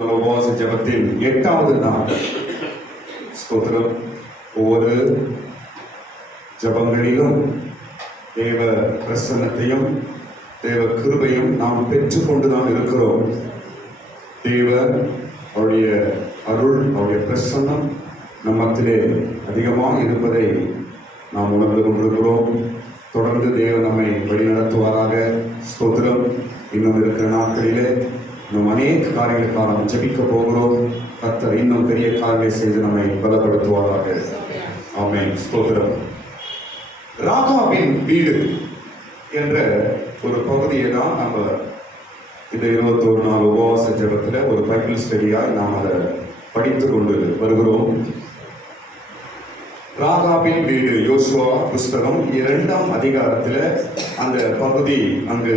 உபவாச ஜெபத்தின் 8வது நாள். ஸ்தோத்திரம். ஒவ்வொரு ஜெபங்களிலும் தேவ பிரசன்னத்தையும் தேவ கிருபையும் நாம் பெற்றுக்கொண்டுதான் இருக்கிறோம். தேவ அவருடைய அருள், அவருடைய பிரசன்னம் நம்மத்திலே அதிகமாக இருப்பதை நாம் உணர்ந்து கொண்டிருக்கிறோம். தொடர்ந்து தேவன் நம்மை வழிநடத்துவாராக. ஸ்தோத்திரம். இன்னும் இருக்கிற நாட்களிலே இன்னும் அநேக காரியங்களுக்காக நாம் ஜெபிக்க போகிறோம். கர்த்தர் இன்னும் பெரிய காரியங்களை செய்து நம்மை பலப்படுத்துவாராக. ஆமென். ஸ்தோத்திரம். ராகாவின் வீடு என்ற ஒரு பகுதியை தான் நம்ம இந்த 21 நாள் உபவாச ஜெபத்தில் ஒரு பைபிள் ஸ்டடியாக நாம் அதை படித்து கொண்டு வருகிறோம். ராகாவின் வீடு, யோசுவா புஸ்தகம் 2ஆம் அதிகாரத்தில் அந்த பகுதி அங்கு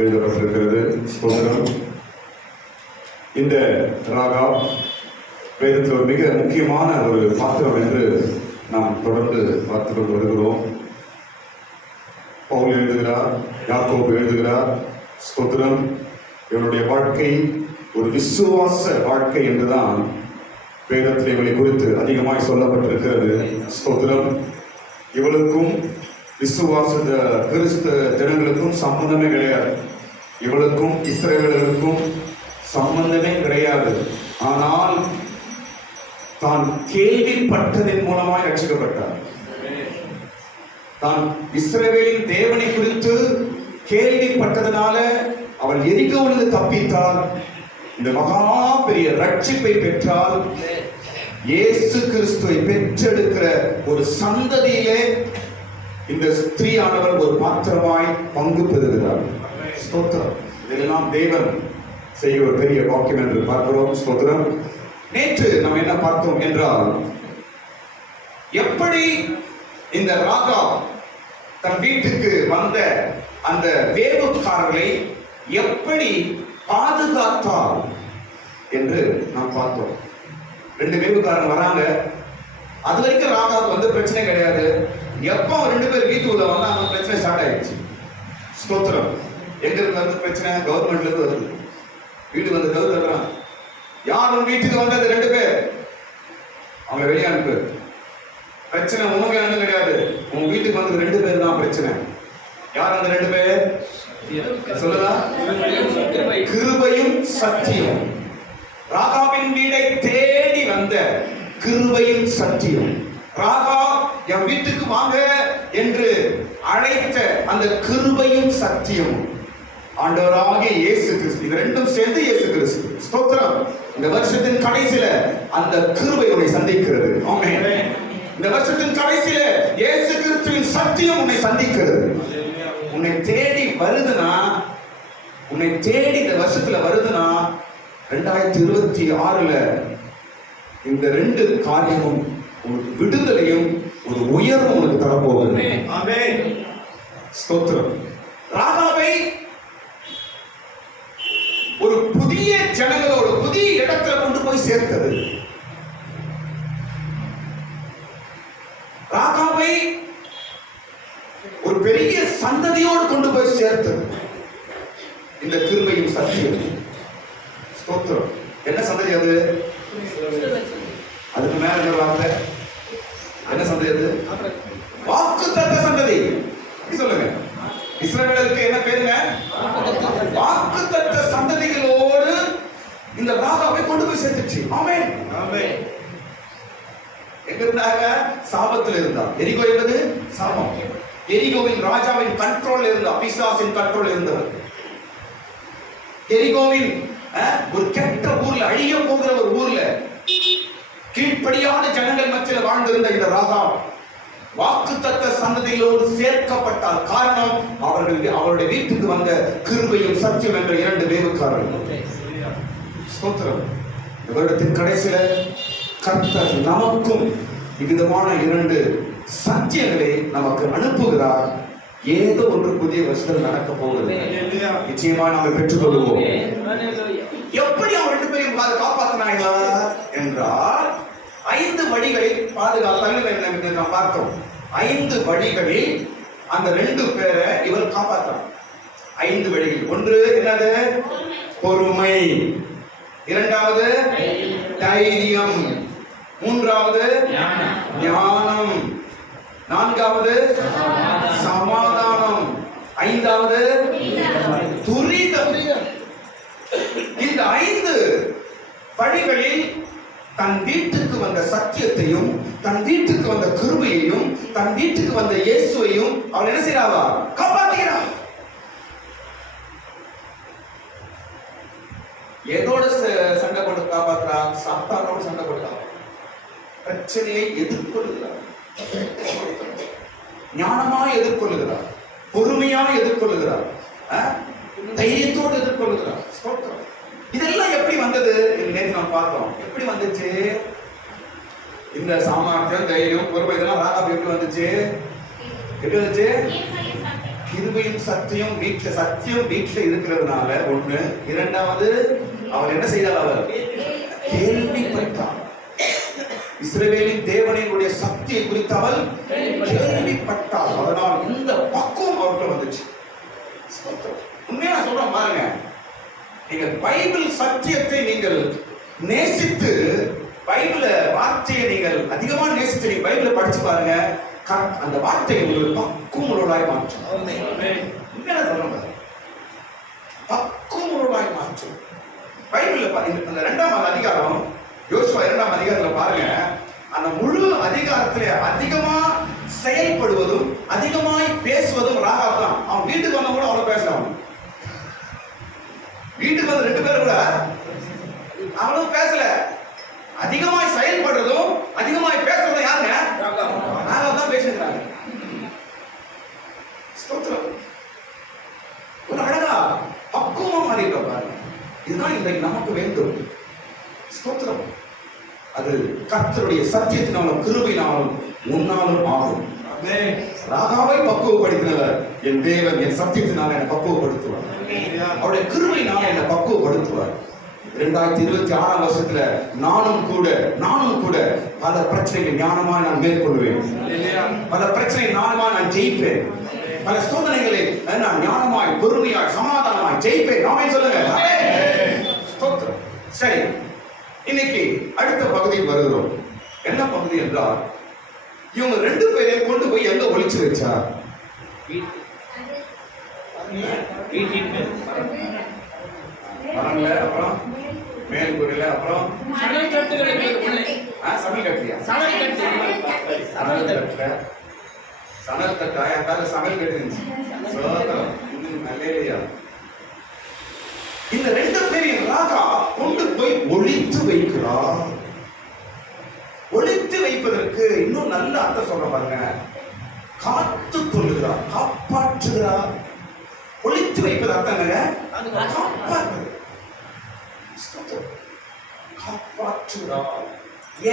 எழுதப்பட்டிருக்கிறது. ஸ்தோத்திரம். இந்த ராகா வேதத்தில் ஒரு மிக முக்கியமான ஒரு பாத்திரம் என்று நாம் தொடர்ந்து பார்த்து கொண்டு வருகிறோம். பவுல் எழுதுகிறார், யாக்கோபு எழுதுகிறார். ஸ்தோத்திரம். இவனுடைய வாழ்க்கை ஒரு விசுவாச வாழ்க்கை என்றுதான் வேதத்தில் இவளை குறித்து அதிகமாய் சொல்லப்பட்டிருக்கிறது. ஸ்தோத்திரம். இவளுக்கும் விசுவாச கிறிஸ்த ஜனங்களுக்கும் சம்பந்தமே கிடையாது. இவளுக்கும் இஸ்ரவேலர்களுக்கும் சம்பந்தமே கிடையாது. ஆனால் தான் கேள்விப்பட்டதன் மூலமாய் ரட்சிக்கப்பட்டார். தான் இஸ்ரவேலின் தேவனை குறித்து கேள்விப்பட்டதனால அவள் எரிகோவிலிருந்து தப்பித்தாள். இந்த மகா பெரிய ரட்சிப்பை பெற்றால் இயேசு கிறிஸ்துவை பெற்றெடுக்கிற ஒரு சந்ததியிலே இந்த ஸ்திரீயானவர் ஒரு பாத்திரமாய் பங்கு பெறுகிறார். ஸ்தோத்திரம். இதெல்லாம் தேவன் செய்ய ஒரு பெரிய வாக்கியம் என்று பார்க்கிறோம். ஸ்தோத்திரம். நேற்று நாம் என்ன பார்த்தோம் என்றால், எப்படி இந்த ராகா தன் வீட்டுக்கு வந்த அந்த வேவுக்காரர்களை எப்படி பாதுகாத்தார் என்று நாம் பார்த்தோம். 2 வேவுக்காரங்க வராங்க. அது வரைக்கும் ராகாவுக்கு வந்து பிரச்சனை கிடையாது. எப்போ 2 பேர் வீட்டுக்குள்ள வந்து அந்த பிரச்சனை ஸ்டார்ட் ஆயிடுச்சு. ஸ்தோத்திரம். எங்க இருந்து வந்து பிரச்சனை? கவர்மெண்ட்ல இருந்து வருது. வீட்டுக்கு வந்து கவுறான். யாரும் வீட்டுக்கு வந்தது 2 பேர், அவங்க வெளியே அனுப்பு. பிரச்சனை உனக்கு என்ன கிடையாது. உங்க வீட்டுக்கு வந்து 2 பேர் தான் பிரச்சனை. யார் அந்த 2 பேர்? சொல்லலாம். கிருபையும் சத்தியம். ராகாவின் வீடை தேடி வந்த கிருபையும் சத்தியம். ராகா என் வீட்டுக்கு வாங்க என்று அழைத்த அந்த கிருபையும் சத்தியம் ஆண்டவராகிய இயேசு கிறிஸ்து. இது 2ம் சேர்ந்து இயேசு கிறிஸ்து. ஸ்தோத்திரம். இந்த வருஷத்தின் கடைசியில அந்த கிருபை உன்னை சந்திக்கிறது. ஆமென். இந்த வருஷத்தின் கடைசியில இயேசு கிறிஸ்துவின் சத்தியம் உன்னை சந்திக்கிறது. உன்னை தேடி வருதுனா, உன்னை தேடி இந்த வருஷத்துல வருதுனா, 2026ல இந்த 2 காரியமும் உனக்கு விடுதலையும் ஒரு உயர்வும் உனக்கு தரப்போகுது. ஆமென். ஸ்தோத்திரம். ராகாவை ஒரு புதிய ஜனங்களோடு புதிய இடத்துல கொண்டு போய் சேர்த்தது. ராகாவை ஒரு பெரிய சந்ததியோடு கொண்டு போய் சேர்த்தது இந்த கிருபையும் சத்தியம். ஸ்தோத்திரம். என்ன சந்ததி அது? அதுக்கு மேல என்ன வார்த்தை? என்ன சந்ததி அது? வாக்குத்தத்த சந்ததி. சொல்லுங்க. இஸ்ரவேலுக்கு என்ன பேருங்க? வாக்குத்தத்த சந்ததிகளோடு இந்த ராகாவை கொண்டு போய் சேர்த்துச்சு. ஆமென். ஆமென். எங்க இருந்தாங்க? சாபத்தில் இருந்தா. எரிகோ என்பது சாபம். எரிகோவின் ராஜாவின் கண்ட்ரோல் இருந்த, பிசாசின் கண்ட்ரோல் இருந்தவர். எரிகோவின் ஒரு கெட்ட ஊர்ல, அழிய போகிற ஒரு ஊர்ல கீழ்ப்படியான ஜனங்கள் மத்தியில் வாழ்ந்திருந்த இந்த ராகா வாக்குத்தத்த சந்ததிகளோடு சேர்க்கப்பட்டார். காரணம், அவருடைய வீட்டுக்கு வந்த கிருபையும் சத்தியம் என்ற 2 வேவுக்காரர்கள். ஸ்தோத்திரம். இந்த வருடத்தின் கடைசியில கர்த்தர் நமக்கும் விதமான 2 சத்தியங்களை நமக்கு அனுப்புகிறார். ஏதோ ஒன்று புதிய வருஷத்தில் நடக்க போகுது. நிச்சயமா நாம் பெற்றுக்கொள்வோம். எப்படி அவர் 2 பேரையும் காப்பாற்றினாங்க என்றால் 5 வழிகளில் பாதுகாத்தாங்க. நாம் பார்த்தோம். 5 வழிகளில் அந்த 2 பேரை இவர் காப்பாற்றார். 5 வழிகள். ஒன்று என்னது? பொறுமை. இரண்டாவது தைரியம், மூன்றாவது ஞானம், நான்காவது சமாதானம், ஐந்தாவது துரிதம். இந்த 5 வழிகளில் தன் வீட்டுக்கு வந்த சத்தியத்தையும், தன் வீட்டுக்கு வந்த கிருபையையும், தன் வீட்டுக்கு வந்த இயேசுவையும் அவள் என்ன செய்யறாவா? காப்பாற்றுகிறார். எதோட சண்டை போட்டு காப்பாற்றுறா? சாத்தானோட சண்டை போட்டு பிரச்சனையை எதிர்கொள்கிறார், ஞானமாய் எதிர்கொள்கிறார், பொறுமையாய் எதிர்கொள்கிறார், தைரியத்தோடு எதிர்கொள்கிறார். இதெல்லாம் எப்படி வந்தது? நேற்று நாம் பார்த்தோம். எப்படி வந்துச்சு இந்த சாமர்த்தியம், தைரியம், பொறுமை இதெல்லாம்? ராகாப் எப்படி வந்துச்சு? எப்படி வந்துச்சு? கிருபையும் சத்தியம் வீட்டுல இருக்கிறதுனால ஒண்ணு. இரண்டாவது, அவர் என்ன செய்தார்? அவர் கேள்விப்பட்டார். இஸ்ரவேலின் தேவனுடைய சக்தியை குறித்து அவள் கேள்விப்பட்டார். அதனால் இந்த பக்குவம் அவர்கிட்ட வந்துச்சு. உண்மையா சொல்றேன் பாருங்க, நீங்கள் பைபிள் சத்தியத்தை நீங்கள் நேசித்து, பைபிள வார்த்தையை நீங்கள் அதிகமா நேசித்து நீங்க பைபிளை படிச்சு பாருங்க, அந்த வார்த்தை ஒரு பக்குவமுள்ளதாய் மாற்றும். உண்மையா சொல்றேன், பக்குவமுள்ளதாய் மாற்றும். பைபிள்ல அந்த 2ஆம் அதிகாரம், யோசுவா 2ஆம் அதிகாரத்துல பாருங்க, அந்த முழு அதிகாரத்திலே அதிகமா செயல்படுவதும் அதிகமாய் பேசுவதும் ராகாப் தான். அவன் வீட்டுக்கு வந்த கூட அவ்வளவு பேசலாம். வீட்டுக்கு வந்து 2 பேரும் கூட அவனும் பேசல. அதிகமாய் செயல்படுறதும் அதிகமாய் பேசுறதும் யாருங்க? ராகாப் தான் பேசிருக்காங்க. ஸ்தோத்திரம். ஒரு அழகா பக்குவமா மாறி இருப்பாங்க. இதுதான் இன்றைக்கு நமக்கு வேண்டும். ஸ்தோத்திரம். அது கர்த்தருடைய சத்தியத்தினாலும் கிருபையினாலும் உன்னாலும் ஆகும். ராகாவை பக்குவப்படுத்தினவர் என் தேவன் என் சத்தியத்தினால என்னை பக்குவப்படுத்துவார். அவருடைய கிருபையினால என்னை பக்குவப்படுத்துவார். 2026ஆம் வருஷத்துல நானும் கூட பல பிரச்சனைகளை ஞானமா நான் மேற்கொள்வேன். பல பிரச்சனை ஞானமா நான் ஜெயிப்பேன். பல சோதனைகளை நான் ஞானமாய், பொறுமையாய், சமாதானமாய் ஜெயிப்பேன். நாமே சொல்லுங்க. சரி, இன்னைக்கு அடுத்த பகுதியில் வருகிறோம். என்ன பகுதி என்றால், இவங்க 2 பேரையும் கொண்டு போய் எங்க ஒளிச்சு வச்சா? அப்புறம் மேல்கூரையில, அப்புறம் சமையல் கட்டியா? சணல் தட்டா? யாருக்காவது சமையல் கட்டி இருந்துச்சு? நல்லையா? இந்த 2 பேரையும் ராகா கொண்டு போய் ஒளித்து வைக்கிறார். ஒளித்து வைப்பதற்கு இன்னும் நல்ல அர்த்தம் சொல்ற பாருங்க. காத்துக் கொள்ளுகிறார், காப்பாற்றுகிறார். ஒளித்து வைப்பது அர்த்தங்க காப்பாற்றுகிறார்.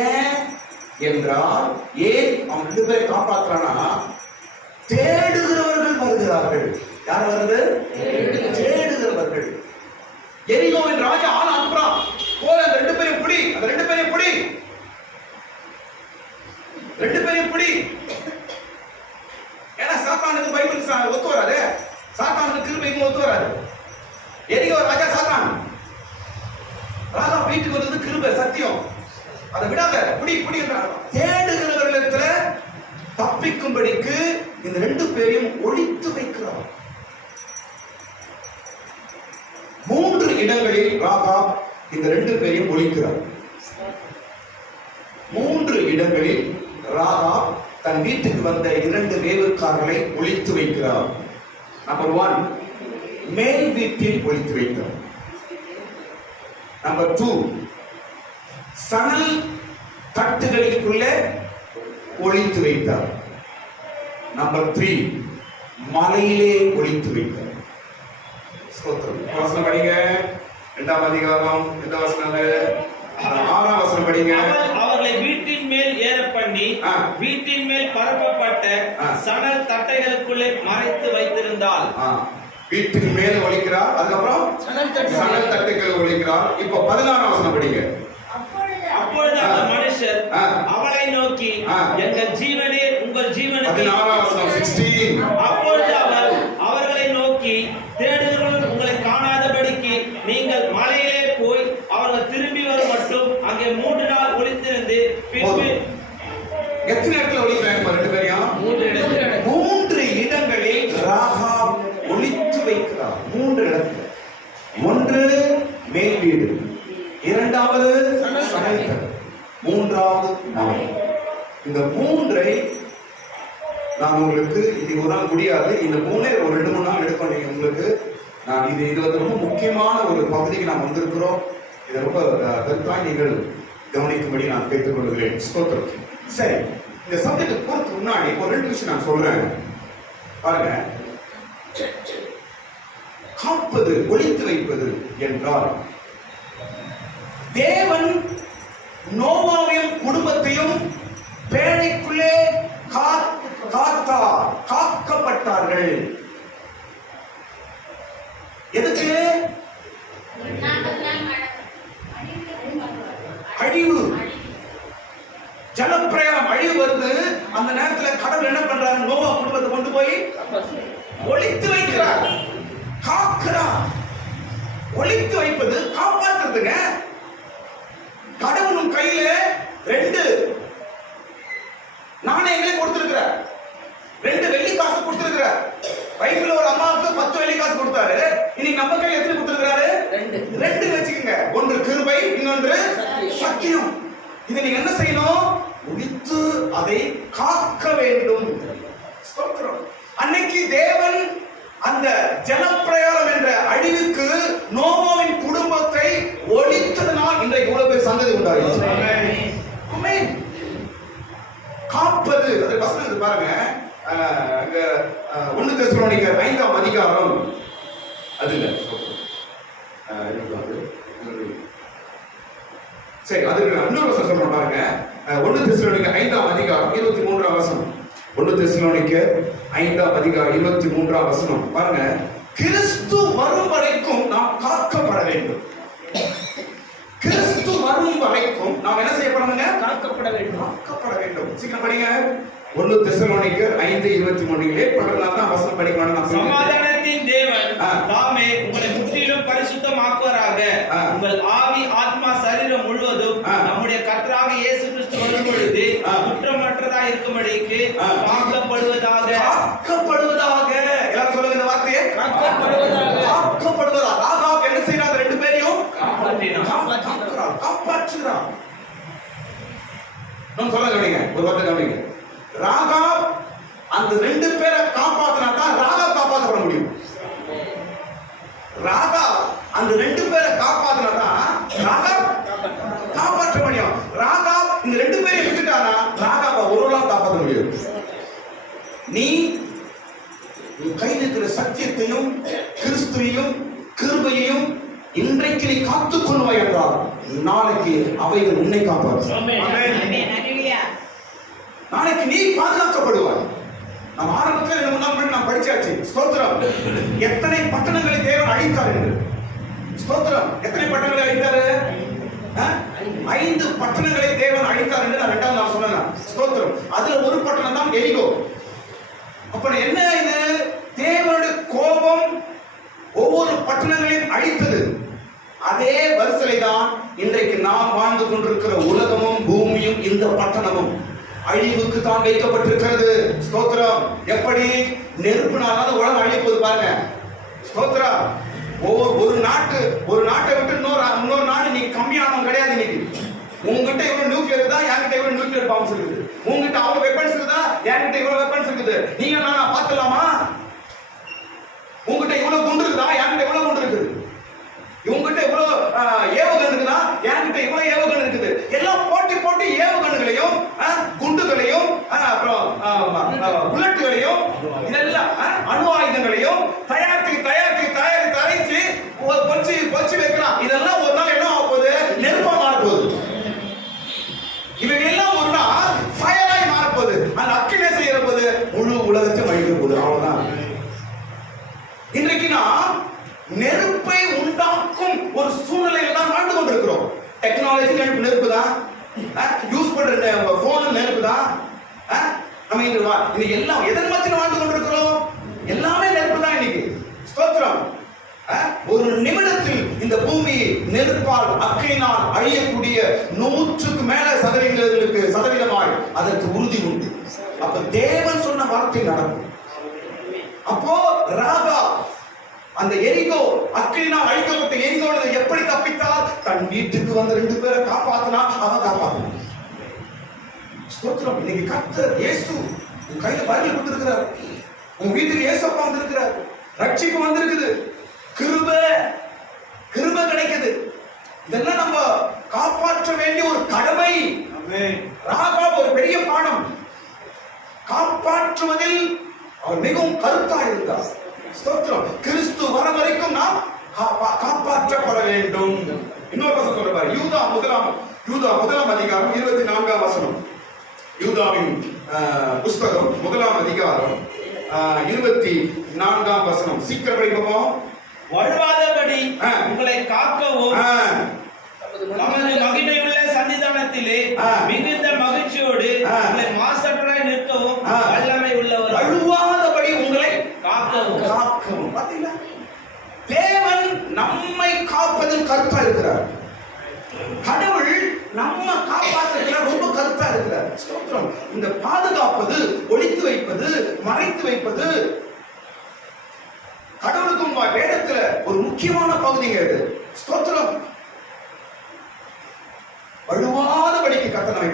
ஏன் என்றால், ஏன் அவன் 2 பேரை காப்பாற்றுறானா? தேடுகிறவர்கள் வருகிறார்கள். யார் வருது? தேடுகிறவர்கள். எரிகோவின் ராஜா ஆள் அனுப்புறான், போய் அந்த 2 பேரையும் பிடி, அந்த 2 பேரையும் பிடி, 2 பேரையும் பிடி. ஏன்னா சாத்தானுக்கு பைபிள் ஒத்து வராது, சாத்தானுக்கு கிருபைக்கு ஒத்து வராது. எரிகோ ராஜா சாத்தான், ராஜா வீட்டுக்கு வந்தது கிருபை சத்தியம், அதை விடாத, பிடி பிடி என்றார். தேடுகிறவர்களிடத்துல தப்பிக்கும்படிக்கு இந்த 2 பேரையும் ஒளித்து வைக்கிறார். 3 இடங்களில் ராகாப் இந்த 2 பேரையும் ஒளிக்கிறார். 3 இடங்களில் ராகாப் தன் வீட்டுக்கு வந்த 2 வேவுக்காரர்களை ஒளித்து வைக்கிறார். நம்பர் 1, மேல் வீட்டில் ஒளித்து வைக்கிறார். நம்பர் 2, சணல் தட்டுகளுக்குள்ளே ஒளித்து வைத்தார். நம்பர் 3, மலையிலே ஒளித்து வைத்தார். வசனம் படிங்க. 2ஆம் அதிகாரம் இந்த வசனம் 6ஆம் வசனம் படிங்க. அவர்களை வீட்டின் மேல் ஏற பண்ணி வீட்டின் மேல் பரப்பப்பட்ட சணல் தட்டைகளுக்குள்ளே மறைத்து வைத்திருந்தால். வீட்டின் மேல் ஒளிக்கிறார், அதுக்கப்புறம் சணல் தட்டுகள் ஒளிக்கிறார். இப்போ 16ஆம் வசனம் படிங்க. அப்பொழுது அந்த மனுஷர் அவளை நோக்கி, எங்கள் ஜீவனே உங்கள் ஜீவனுக்கு. 16ஆம் வசனம் 16. அப்பொழுது அவர் அவர்களை நோக்கி, தேடுகிறவர்கள் உங்களை காணாதபடிக்கு நீங்கள் மலையிலே போய் அவர்கள் ஒன்று மேல் வீடு, இரண்டாவது சணல் தட்டு, மூன்றாவது நாள். இந்த மூன்றை நான் உங்களுக்கு இது ஒரு நாள் முடியாது, இந்த மூணே ஒரு 2-3 நாள் எடுப்பேன். நீங்க உங்களுக்கு நான் இது வந்து ரொம்ப முக்கியமான ஒரு பகுதிக்கு நாம் வந்திருக்கிறோம். இதை ரொம்ப கருத்தாய் நீங்கள் கவனிக்கும்படி நான் கேட்டுக்கொள்கிறேன். ஸ்தோத்திரம். சரி, இந்த சப்ஜெக்ட் போறதுக்கு முன்னாடி ஒரு 2 விஷயம் நான் சொல்றேன். பாருங்க, காப்பது, ஒளித்து வைப்பது என்றால் தேவன் நோவாவையும் குடும்பத்தையும் பேழைக்குள்ளே காக்கப்பட்டார்கள். எதுக்கு? அழிவு, ஜலப்பிரயாணம், அழிவு வருது. அந்த நேரத்தில் கடவுள் என்ன பண்றாரு? நோவா குடும்பத்தை கொண்டு போய் ஒளித்து வைக்கிறார், காக்கிறார். ஒளித்து வைப்பது காப்பாற்றுறதுங்க. கடவுளும் கையில 2 நாணயங்களை கொடுத்திருக்கிறார், 2 வெள்ளி காசு கொடுத்திருக்கிறார். பைபிள்ல ஒரு அம்மாவுக்கு 10 வெள்ளி காசு கொடுத்தாரு. இன்னைக்கு நம்ம கையில எத்தனை கொடுத்திருக்கிறாரு? 2 வச்சுக்கோங்க. ஒன்று கிருபை, இன்னொன்று சத்தியம். இதை நீங்க என்ன செய்யணும்? ஒளித்து அதை காக்க வேண்டும். ஸ்தோத்திரம். அன்னைக்கு தேவன் அந்த ஜலப்பிரயாணம் என்ற அழிவுக்கு நோவாவின் குடும்பத்தை ஒளித்ததனால் இன்றைக்கு இவ்வளவு பேர் சந்ததி உண்டாயிடுச்சு. காப்பது, அது வசனம் பாருங்க. 1 தெசலோனிக்கர் 5ஆம் அதிகாரம், அதுல சரி, அதுக்கு இன்னொரு வசனம் சொல்றேன் பாருங்க. 1 தெசலோனிக்கர் 5ஆம் அதிகாரம் 23ஆம் வசனம். 1 தெசலோனிக்கர் 5ஆம் அதிகாரம் 23ஆம் வசனம் பாருங்க. கிறிஸ்து வரும் வரைக்கும் நாம் காக்கப்பட வேண்டும். கிறிஸ்து வரும் வரைக்கும் நாம் என்ன செய்யப்படணுங்க? காக்கப்பட வேண்டும். காக்கப்பட வேண்டும். சீக்கிரம் படிங்க. 1 தெசலோனிக்கர் 5:23. படலாம் தான் வசனம் படிக்கணும். சமாதானத்தின் தேவன் தாமே உங்களை முற்றிலும் பரிசுத்தமாக்குவாராக. உங்கள் ஆவி, ஆத்மா, சரீரம் முழுவதும் நம்முடைய கர்த்தராகிய இயேசு கிறிஸ்து வரும் பொழுது குற்றமற்றதாக இருக்கும்படிக்கு காக்கப்படுவதாக. காக்கப்படுவதாக. எல்லாரும் சொல்லுங்க இந்த வார்த்தையை. காக்கப்படுவதாக. காக்கப்படுவதாக. ராகாப் என்ன செய்றாங்க? 2 பேரையும் காப்பாற்றுகிறார். நான் சொல்ல கவனிங்க, ஒரு வார்த்தை கவனிங்க. ராகாப் அந்த 2 பேரை காப்பாத்தினா தான் ராகாப் காப்பாற்றப்பட முடியும். ராகாப் அந்த 2 பேரை காப்பாத்தினா தான் ராகாப் காப்பாற்ற முடியும். ராகாப் இந்த 2 பேரை விட்டுட்டானா ராகாப்ப ஒரு நாள் காப்பாற்ற முடியும். நீ கையில் இருக்கிற சத்தியத்தையும் கிறிஸ்துவையும் கிருபையையும் இன்றைக்கு நீ காத்துக் கொள்வாய் என்றால் நாளைக்கு அவைகள் உன்னை காப்பாற்றும். நாளைக்கு நீ பாதுகாக்கப்படுவாய். நம்ம ஆரம்பத்தில் நாம் படிச்சாச்சு. ஸ்தோத்திரம். எத்தனை பட்டணங்களை தேவன் அழித்தார் என்று. ஸ்தோத்திரம். எத்தனை பட்டணங்களை அழித்தாரு? 5 பட்டணங்களை தேவன் அழித்தார் என்று நான் 2வது நாள் சொன்னேன். ஸ்தோத்திரம். அதுல ஒரு பட்டணம் தான் எரிகோ. அப்ப என்ன இது? தேவனுடைய கோபம் ஒவ்வொரு பட்டணங்களையும் அழித்தது. அதே வரிசையை தான் இன்றைக்கு நாம் வாழ்ந்து கொண்டிருக்கிற உலகமும் பூமியும் இந்த பட்டணமும் அழிவுக்கு தான் வைக்கப்பட்டிருக்கிறது. ஸ்தோத்திரம். எப்படி? நெருப்புனால உலகம் அழிப்பது பாருங்க. ஸ்தோத்திரம். ஒரு நாட்டை விட்டு இன்னொரு நாடு நீ கம்மியானவங்க கிடையாது. இன்னைக்கு உங்ககிட்ட இவ்வளவு நியூக்ளியர் இருக்குதா, என்கிட்ட இவ்வளவு நியூக்ளியர் பாம்ஸ் இருக்குது. உங்ககிட்ட அவ்வளவு வெப்பன்ஸ் இருக்குதா, என்கிட்ட இவ்வளவு வெப்பன்ஸ் இருக்குது. நீங்க நான் பார்த்துலாமா? உங்ககிட்ட இவ்வளவு குண்டு இருக்குதா, என்கிட்ட இவ்வளவு குண்டு இருக்குது. இவங்ககிட்ட இவ்வளவு ஏவுகணை இருக்குதா, என்கிட்ட இவ்வளவு ஏவுகணை இருக்குது. எல்லாம் போட்டி ஏவுகணைகளையும் குண்டுகளையும் அப்புறம் புல்லட்டுகளையும் இதெல்லாம் அணு ஆயுதங்களையும் தயாரிச்சு பொச்சு வைக்கலாம். இதெல்லாம் ஒரு நாள் என்ன ஆக போகுது? நெருப்பா மாறப்போகுது. இவங்க எல்லாம் ஒரு நாள் ஃபயராய் மாறப்போகுது. அந்த அக்கினை செய்யற போது முழு உலகத்தை அழிக்க போகுது. அவ்வளவுதான். இன்றைக்கு நாம் நெருப்பை உண்டாக்கும் ஒரு சூழ்நிலையில தான் வாழ்ந்து கொண்டிருக்கிறோம். டெக்னாலஜி நெருப்பு தான், யூஸ் பண்ற போன் நெருப்பு தான். நம்ம இது எல்லாம் எதன் மத்தியில் வாழ்ந்து கொண்டிருக்கிறோம்? எல்லாமே நெருப்பு தான் இன்னைக்கு. ஸ்தோத்திரம். ஒரு நிமிடத்தில் இந்த பூமி நெருப்பால் அக்கினியால் அழியக்கூடிய 100க்கு மேல சதவீதமாய் அதற்கு உறுதி உண்டு. அப்ப தேவன் சொன்ன வார்த்தை நடக்கும். அப்போ ராகாப் அந்த எரிகோ அக்கினினால் அழிக்கப்பட்ட எரிகோவில் எப்படி தப்பித்தால்? தன் வீட்டுக்கு வந்த 2 பேரை காப்பாத்தினா, அவன் காப்பாத்தினான். ஸ்தோத்திரம். இன்னைக்கு கர்த்தர் இயேசு உன் கையில பைபிள் கொடுத்திருக்கிறார். உன் வீட்டுக்கு இயேசப்பா வந்திருக்கிறார். ரட்சிப்பு வந்திருக்குது. கிருபை கிடைக்குது. இதெல்லாம் நம்ம காப்பாற்ற வேண்டிய ஒரு கடமை. ராகாப் ஒரு பெரிய பாடம். காப்பாற்றுவதில் அவர் மிகவும் கருத்தா இருந்தார். ஸ்தோத்திரம். கிறிஸ்து வர வரைக்கும் நாம் காப்பாற்றப்பட வேண்டும். இன்னொரு வசனம் சொல்ற பாரு. யூதா முதலாம் அதிகாரம் 24ஆம் வசனம். யூதாவின் புஸ்தகம் 1ஆம் அதிகாரம் 24ஆம் வசனம். சீக்கிரம் படிப்போம். வழுவாதபடி உங்களை காக்கவும் தமது மகிமையுள்ள சன்னிதானத்திலே மிகுந்த மகிழ்ச்சியோடு உங்களை மாசற்றாய் நிற்கவும் வல்லமை உள்ளவர். வழுவாதபடி உங்களை காக்கவும். பாத்தீங்களா? தேவன் நம்மை காப்பதில் கருத்தா இருக்கிறார். கடவுள் நம்ம காப்பாற்றுகிறார், ரொம்ப கருத்தா இருக்கிறார். ஸ்தோத்திரம். இந்த பாதுகாப்பது, ஒளித்து வைப்பது, மறைத்து வைப்பது கடவுளுக்கும் வேதத்துல ஒரு முக்கியமான பகுதிங்க இது. ஸ்தோத்திரம். வழுவாதபடிக்கு கர்த்தர் நம்மை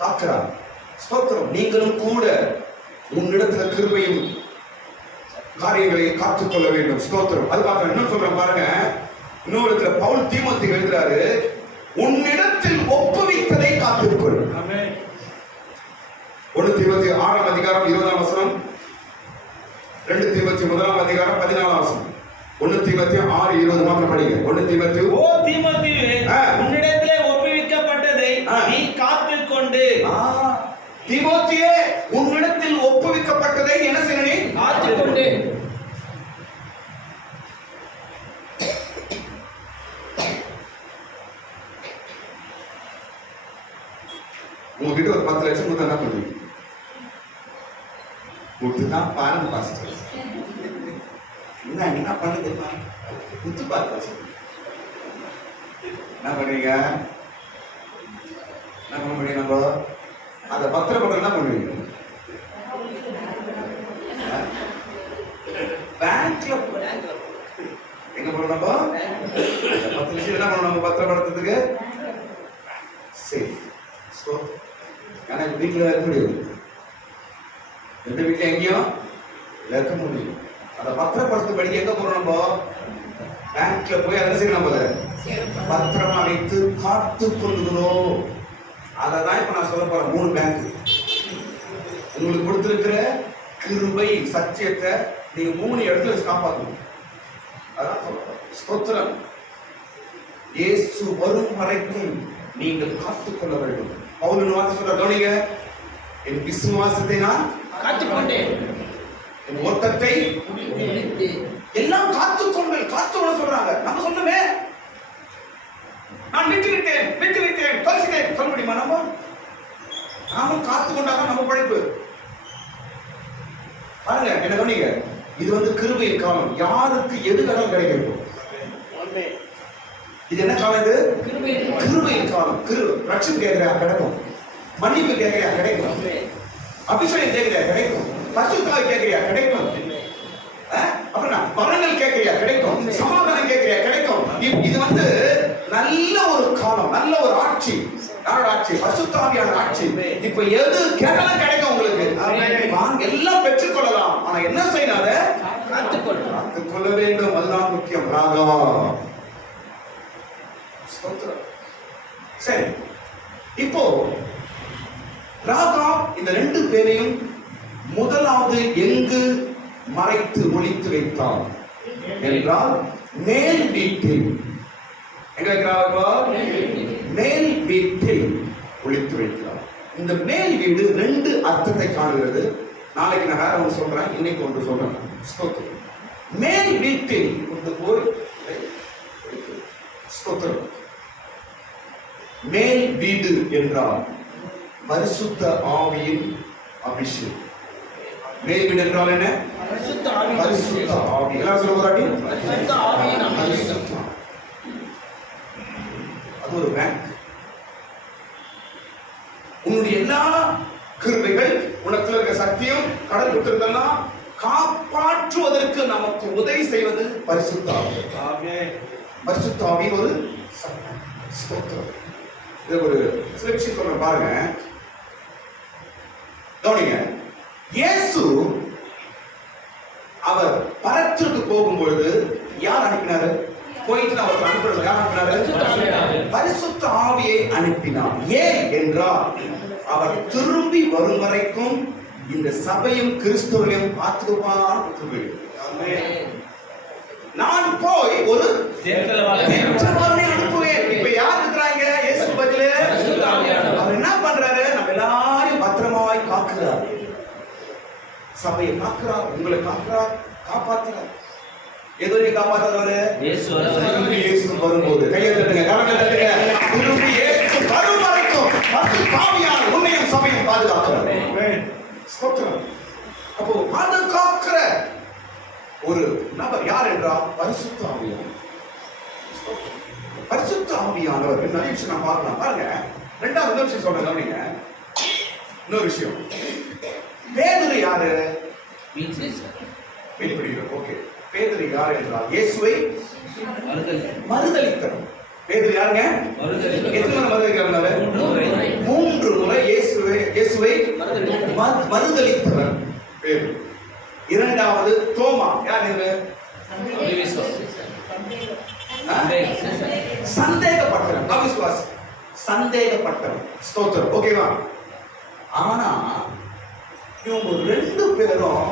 காக்கிறார். ஸ்தோத்திரம். நீங்களும் கூட உன்னிடத்துல கிருபையும் காரியங்களை காத்துக்கொள்ள வேண்டும். ஸ்தோத்திரம். அது பார்க்க இன்னும் சொல்றேன் பாருங்க. இன்னொரு இடத்துல பவுல் தீமோத்தேயுக்கு எழுதுறாரு, உன்னிடத்தில் ஒப்புவித்ததை காத்துக்கொள். 1 தீமோத்தேயு 6ஆம் அதிகாரம் 20ஆம் வசனம், 2 தீமோத்தேயு 1ஆம் அதிகாரம் 14ஆம் வசனம். 1 தீமோத்தேயு 6:20 மாத்திரம் படிங்க. 1 தீமோத்தேயு. ஓ தீமோத்தேயுவே, உன்னிடத்திலே ஒப்புவிக்கப்பட்டதை நீ காத்துக்கொண்டு. தீமோத்தேயே, உன்னிடத்தில் ஒப்புவிக்கப்பட்டதை என்ன செய்யணும்? காத்துக்கொண்டு. உங்ககிட்ட ஒரு 10 லட்சம் கொடுத்தா என்ன பண்ணுவீங்க? கொடுத்துதான் பாருங்க பாஸ்டர். என்ன பண்ணுது? குத்து பார்த்து என்ன பண்ணுவீங்க? என்ன பண்ண முடியும்? நம்ம அதை பத்திரப்பட என்ன பண்ணுவீங்க? பேங்க்ல எங்க போறோம்? நம்ம 10 லட்சம் என்ன பண்ணணும்? நம்ம பத்திரப்படுத்துறதுக்கு சரி. எனக்கு வீட்டில் இருக்க முடியும், எந்த வீட்டில் எங்கேயும் இருக்க முடியும். அதை பத்திரப்படுத்தும்படி எங்க போறோம்? நம்ம பேங்க்ல போய் அதை செய்யணும், போல பத்திரமா வைத்து காத்து கொள்ளுகிறோம். அதை தான் இப்ப நான் சொல்ல போறேன். 3 பேங்க் உங்களுக்கு கொடுத்திருக்கிற கிருபை சத்தியத்தை நீங்க 3 இடத்துல வச்சு காப்பாற்றணும். அதான் சொல்றேன். ஸ்தோத்திரம். இயேசு வரும் வரைக்கும் நீங்கள் காத்துக்கொள்ள வேண்டும். பவுல் வார்த்தை சொல்ற கவனிங்க. என் விசுவாசத்தை நான் காத்துக்கொண்டேன், என் ஓட்டத்தை எல்லாம் காத்துக்கொள்ள சொல்றாங்க. நம்ம சொல்லுமே, நான் விட்டுவிட்டேன் பரிசுத்தேன் சொல்ல முடியுமா? நாமும் காத்துக்கொண்டாதான் நம்ம படைப்பு. பாருங்க, என்ன கவனிங்க. இது கிருபையின் காலம். யாருக்கு எது கடன் கிடைக்கும்? இது என்ன காலம்? இது கிருபையின் காலம். ரட்சம் கேட்கிற கிடைக்கும், மன்னிப்பு கேட்கிற கிடைக்கும், அபிஷேகம் கேட்கிற கிடைக்கும், பரிசுத்தாவி கேட்கிற கிடைக்கும், அப்புறம் வரங்கள் கேட்கிற கிடைக்கும், சமாதானம் கேட்கிற கிடைக்கும். இது நல்ல ஒரு காலம், நல்ல ஒரு ஆட்சி. யாரோட ஆட்சி? பரிசுத்தாவியான ஆட்சி. இப்ப எது கேட்டாலும் கிடைக்கும் உங்களுக்கு. எல்லாம் பெற்றுக்கொள்ளலாம். ஆனா என்ன செய்யணும்? அதை காத்துக்கொள்ள வேண்டும். அதுதான் முக்கியம். ராகவா. சரி, இப்போ ராகா இந்த 2 பேரையும் முதலாவது எங்கு மறைத்து ஒளித்து வைத்தார் என்றால் மேல் வீட்டில். எங்க வைக்கிறார்? மேல் வீட்டில் ஒளித்து வைக்கிறார். இந்த மேல் வீடு 2 அர்த்தத்தை காணுகிறது. நாளைக்கு நான் வேற ஒன்று சொல்றேன், இன்னைக்கு ஒன்று சொல்றேன். மேல் வீட்டில் கொண்டு போய் ஸ்தோத்திரம். மேல் வீடு என்றால் பரிசுத்த ஆவியின் அபிஷேகம். மேல் வீடு என்றால் என்ன? பரிசுத்த ஆவி. எல்லாரும் சொல்லுவாங்க. அது ஒரு பேங்க். உன்னுடைய எல்லா கிருபைகள், உனக்குள்ள இருக்க சக்தியும் கடல் கொடுத்திருந்தா காப்பாற்றுவதற்கு நமக்கு உதவி செய்வது பரிசுத்த ஆவி. ஆமென். பரிசுத்த ஆவி ஒரு ஸ்தோத்திரம். இது ஒரு சில விஷயம் சொல்றேன் பாருங்க, கவனிங்க. இயேசு அவர் பரத்திற்கு போகும்பொழுது யார் அனுப்பினாரு? போயிட்டு அவர் அனுப்புறது யார் அனுப்பினாரு? பரிசுத்த ஆவியை அனுப்பினார். ஏன் என்றால் அவர் திரும்பி வரும் வரைக்கும் இந்த சபையும் கிறிஸ்துவையும் பார்த்துக்குவான். நான் போய் ஒரு தேற்றவாளனை அனுப்புவேன். இப்ப யார் இருக்கிறாங்க? இயேசு பதிலே அவர் என்ன பண்றாரு? நம்ம எல்லாரையும் பத்திரமாய் காக்குறார். சபையை காக்குறார், உங்களை காக்குறார், காப்பாற்றுறார். எதுவரை காப்பாற்றுறவரு? இயேசு வரும்போது கையை தட்டுங்க, கரங்களை தட்டுங்க. திரும்பி இயேசு வரும் வரைக்கும் பரிசுத்த ஆவியானவர் உன்னையும் சபையும் பாதுகாக்கிறார். அப்போ பாதுகாக்கிற ஒரு நபர் யார் என்றால் பரிசுத்த ஆவியானவர். பரிசுத்த ஆவியானவர் நிறைய விஷயம் நான் பார்க்கலாம். பாருங்க, ரெண்டாவது விஷயம் சொல்றேன் கவனிங்க. இன்னொரு விஷயம், பேதுரு யாரு? வெளிப்படுகிறார். ஓகே, பேதுரு யார் என்றால் இயேசுவை மறுதலித்தவர். பேதுரு யாருங்க? எத்தனை முறை மறுதலிக்கிறார்? 3 முறை இயேசுவை மறுதலித்தவர் பேதுரு. இரண்டாவது தோமா யார்? இது சந்தேகப்பட்டவன், அவிசுவாசி, சந்தேகப்பட்டவன். ஸ்தோத்திரம். ஓகேவா? ஆனா இவங்க 2 பேரும்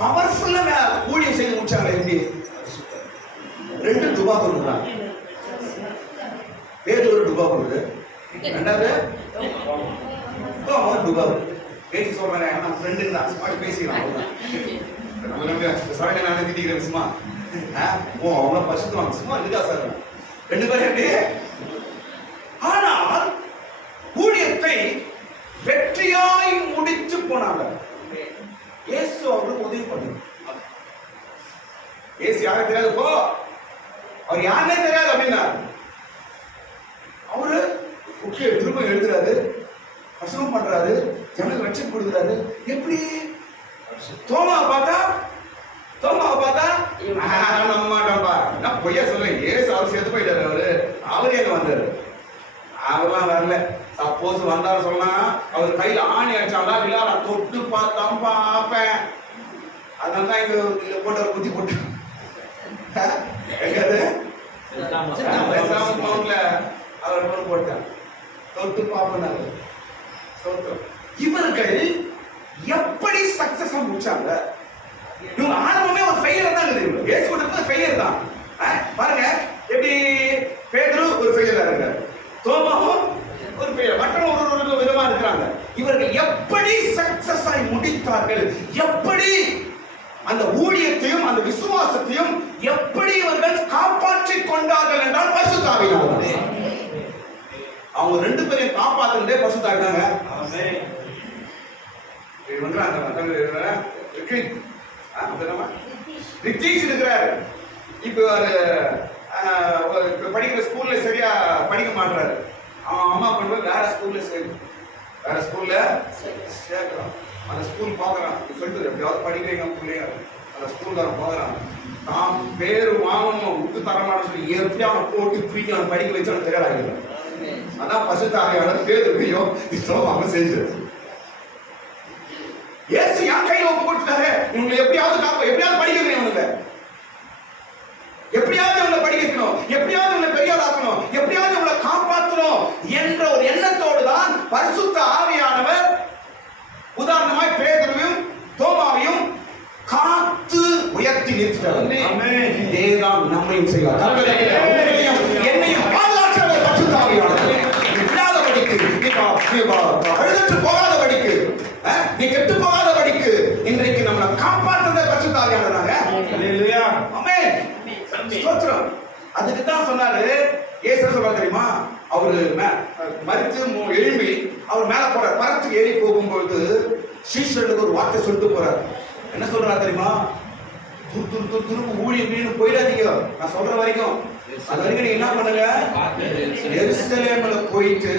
பவர்ஃபுல்லா ஊழியம் செய்து முடிச்சாங்க. எப்படி? 2 துபா கொடுக்குறாங்க. பேதுரு ஒரு துபா கொடுக்குது, ரெண்டாவது துபா பேசி சொல்றேன். நம்ம ஃப்ரெண்டு தான், சும்மா பேசிக்கலாம். சாரி, நானே திட்டிக்கிறேன் சும்மா. ஓ, அவங்க பரிசுத்தவாங்க, சும்மா இருக்கா சார் 2 பேரும் எப்படி? ஆனால் ஊழியத்தை வெற்றியாய் முடித்து போனாங்க. இயேசு அவருக்கு உதவி பண்ணார். இயேசு யாரும் தெரியாது, போ, அவர் யாருன்னே தெரியாது அப்படின்னா அவரு திரும்ப எழுதுறாரு, வசனம் பண்றாரு, ஜனங்களுக்கு ரட்சிப்பு கொடுக்குறாரு. எப்படி? தோமாவை பார்த்தா நம்ம மாட்டோம்பா, நான் பொய்யா சொல்றேன். ஏசு அவர் செத்து போயிட்டாரு. அவரு எங்க வந்தாரு? அவர்லாம் வரல. சப்போஸ் வந்தாரு சொன்னா அவர் கையில ஆணி அடிச்சாங்களா இல்ல, நான் தொட்டு பார்த்தான் பார்ப்பேன். அதனால இங்க போட்டு ஒரு குத்தி போட்டு எங்காது மவுண்ட்ல அவர் போட்டார். தொட்டு பார்ப்பனாரு. இவர்கள் எப்படி சக்சஸ் முடிச்சாங்க? இவங்க ஆரம்பமே ஒரு ஃபெயிலியர் தான் இருக்குது. இயேசு கூட ஃபெயிலியர் தான். பாருங்க, எப்படி பேதுரு ஒரு ஃபெயிலியரா இருக்காரு, தோமாவும் ஒரு ஃபெயிலியர், மற்றவங்க ஒரு விதமா இருக்கிறாங்க. இவர்கள் எப்படி சக்சஸ் ஆகி முடித்தார்கள்? எப்படி அந்த ஊழியத்தையும் அந்த விசுவாசத்தையும் எப்படி இவர்கள் காப்பாற்றிக் கொண்டார்கள் என்றால் பரிசுத்த ஆவியானவர். அவங்க 2 பேரையும் காப்பாத்துறதே பரிசுத்த ஆவிதாங்க. ரித்தீஷ் இருக்கிறாரு. இப்ப படிக்கிற ஸ்கூல்ல சரியா படிக்க மாட்டாரு. அவன் அம்மா கொண்டு போய் வேற ஸ்கூல்ல சேர்க்கிறான். அந்த ஸ்கூல் பாக்குறான், சொல்லிட்டு எப்படியாவது படிக்கிறீங்க பிள்ளைங்க. அந்த ஸ்கூல்ல பாக்குறான், தான் பேரு வாங்கணும் விட்டு தரமான்னு சொல்லி எப்படியா அவன் போட்டு தூக்கி அவன் படிக்க வச்சு அவன் தெரியாதாகிறான். அதான் பரிசுத்த ஆவியானவர் பேதுருவையும் அவன் செஞ்சது. இயேசு என் கையில ஒப்பு கொடுத்தாரு, இவங்களை எப்படியாவது படிக்க வைக்கணும், எப்படியாவது இவங்களை படிக்க வைக்கணும், எப்படியாவது இவங்களை பெரியாளாக்கணும், எப்படியாவது இவங்களை காப்பாற்றணும் என்ற ஒரு எண்ணத்தோடு தான் பரிசுத்த ஆவியானவர் உதாரணமாய் பேதுருவையும் தோமாவையும் காத்து உயர்த்தி நிறுத்திட்டார். இதேதான் நம்மையும் செய்வார். என்னையும் பாதுகாக்கிறவர் பரிசுத்த ஆவியானவர். அழுதுட்டு போகாதபடிக்கு, நீ கெட்டு போகாதபடிக்கு இன்றைக்கு நம்மளை காப்பாற்றுறத பரிசுத்த ஆவியானவராங்க. ஆமென். ஸ்தோத்திரம். அதுக்கு தான் சொன்னாரு இயேசு சொல்றாரு தெரியுமா? அவரு மரித்து எழும்பி அவர் மேல போறார். பரத்துக்கு ஏறி போகும்போது சீஷர்களுக்கு ஒரு வார்த்தை சொல்லிட்டு போறார். என்ன சொல்றாரு தெரியுமா? துருப்பு ஊழியம் போயிடாதீங்க, நான் சொல்ற வரைக்கும். அது வரைக்கும் நீங்க என்ன பண்ணுங்க, எருசலேம்ல போயிட்டு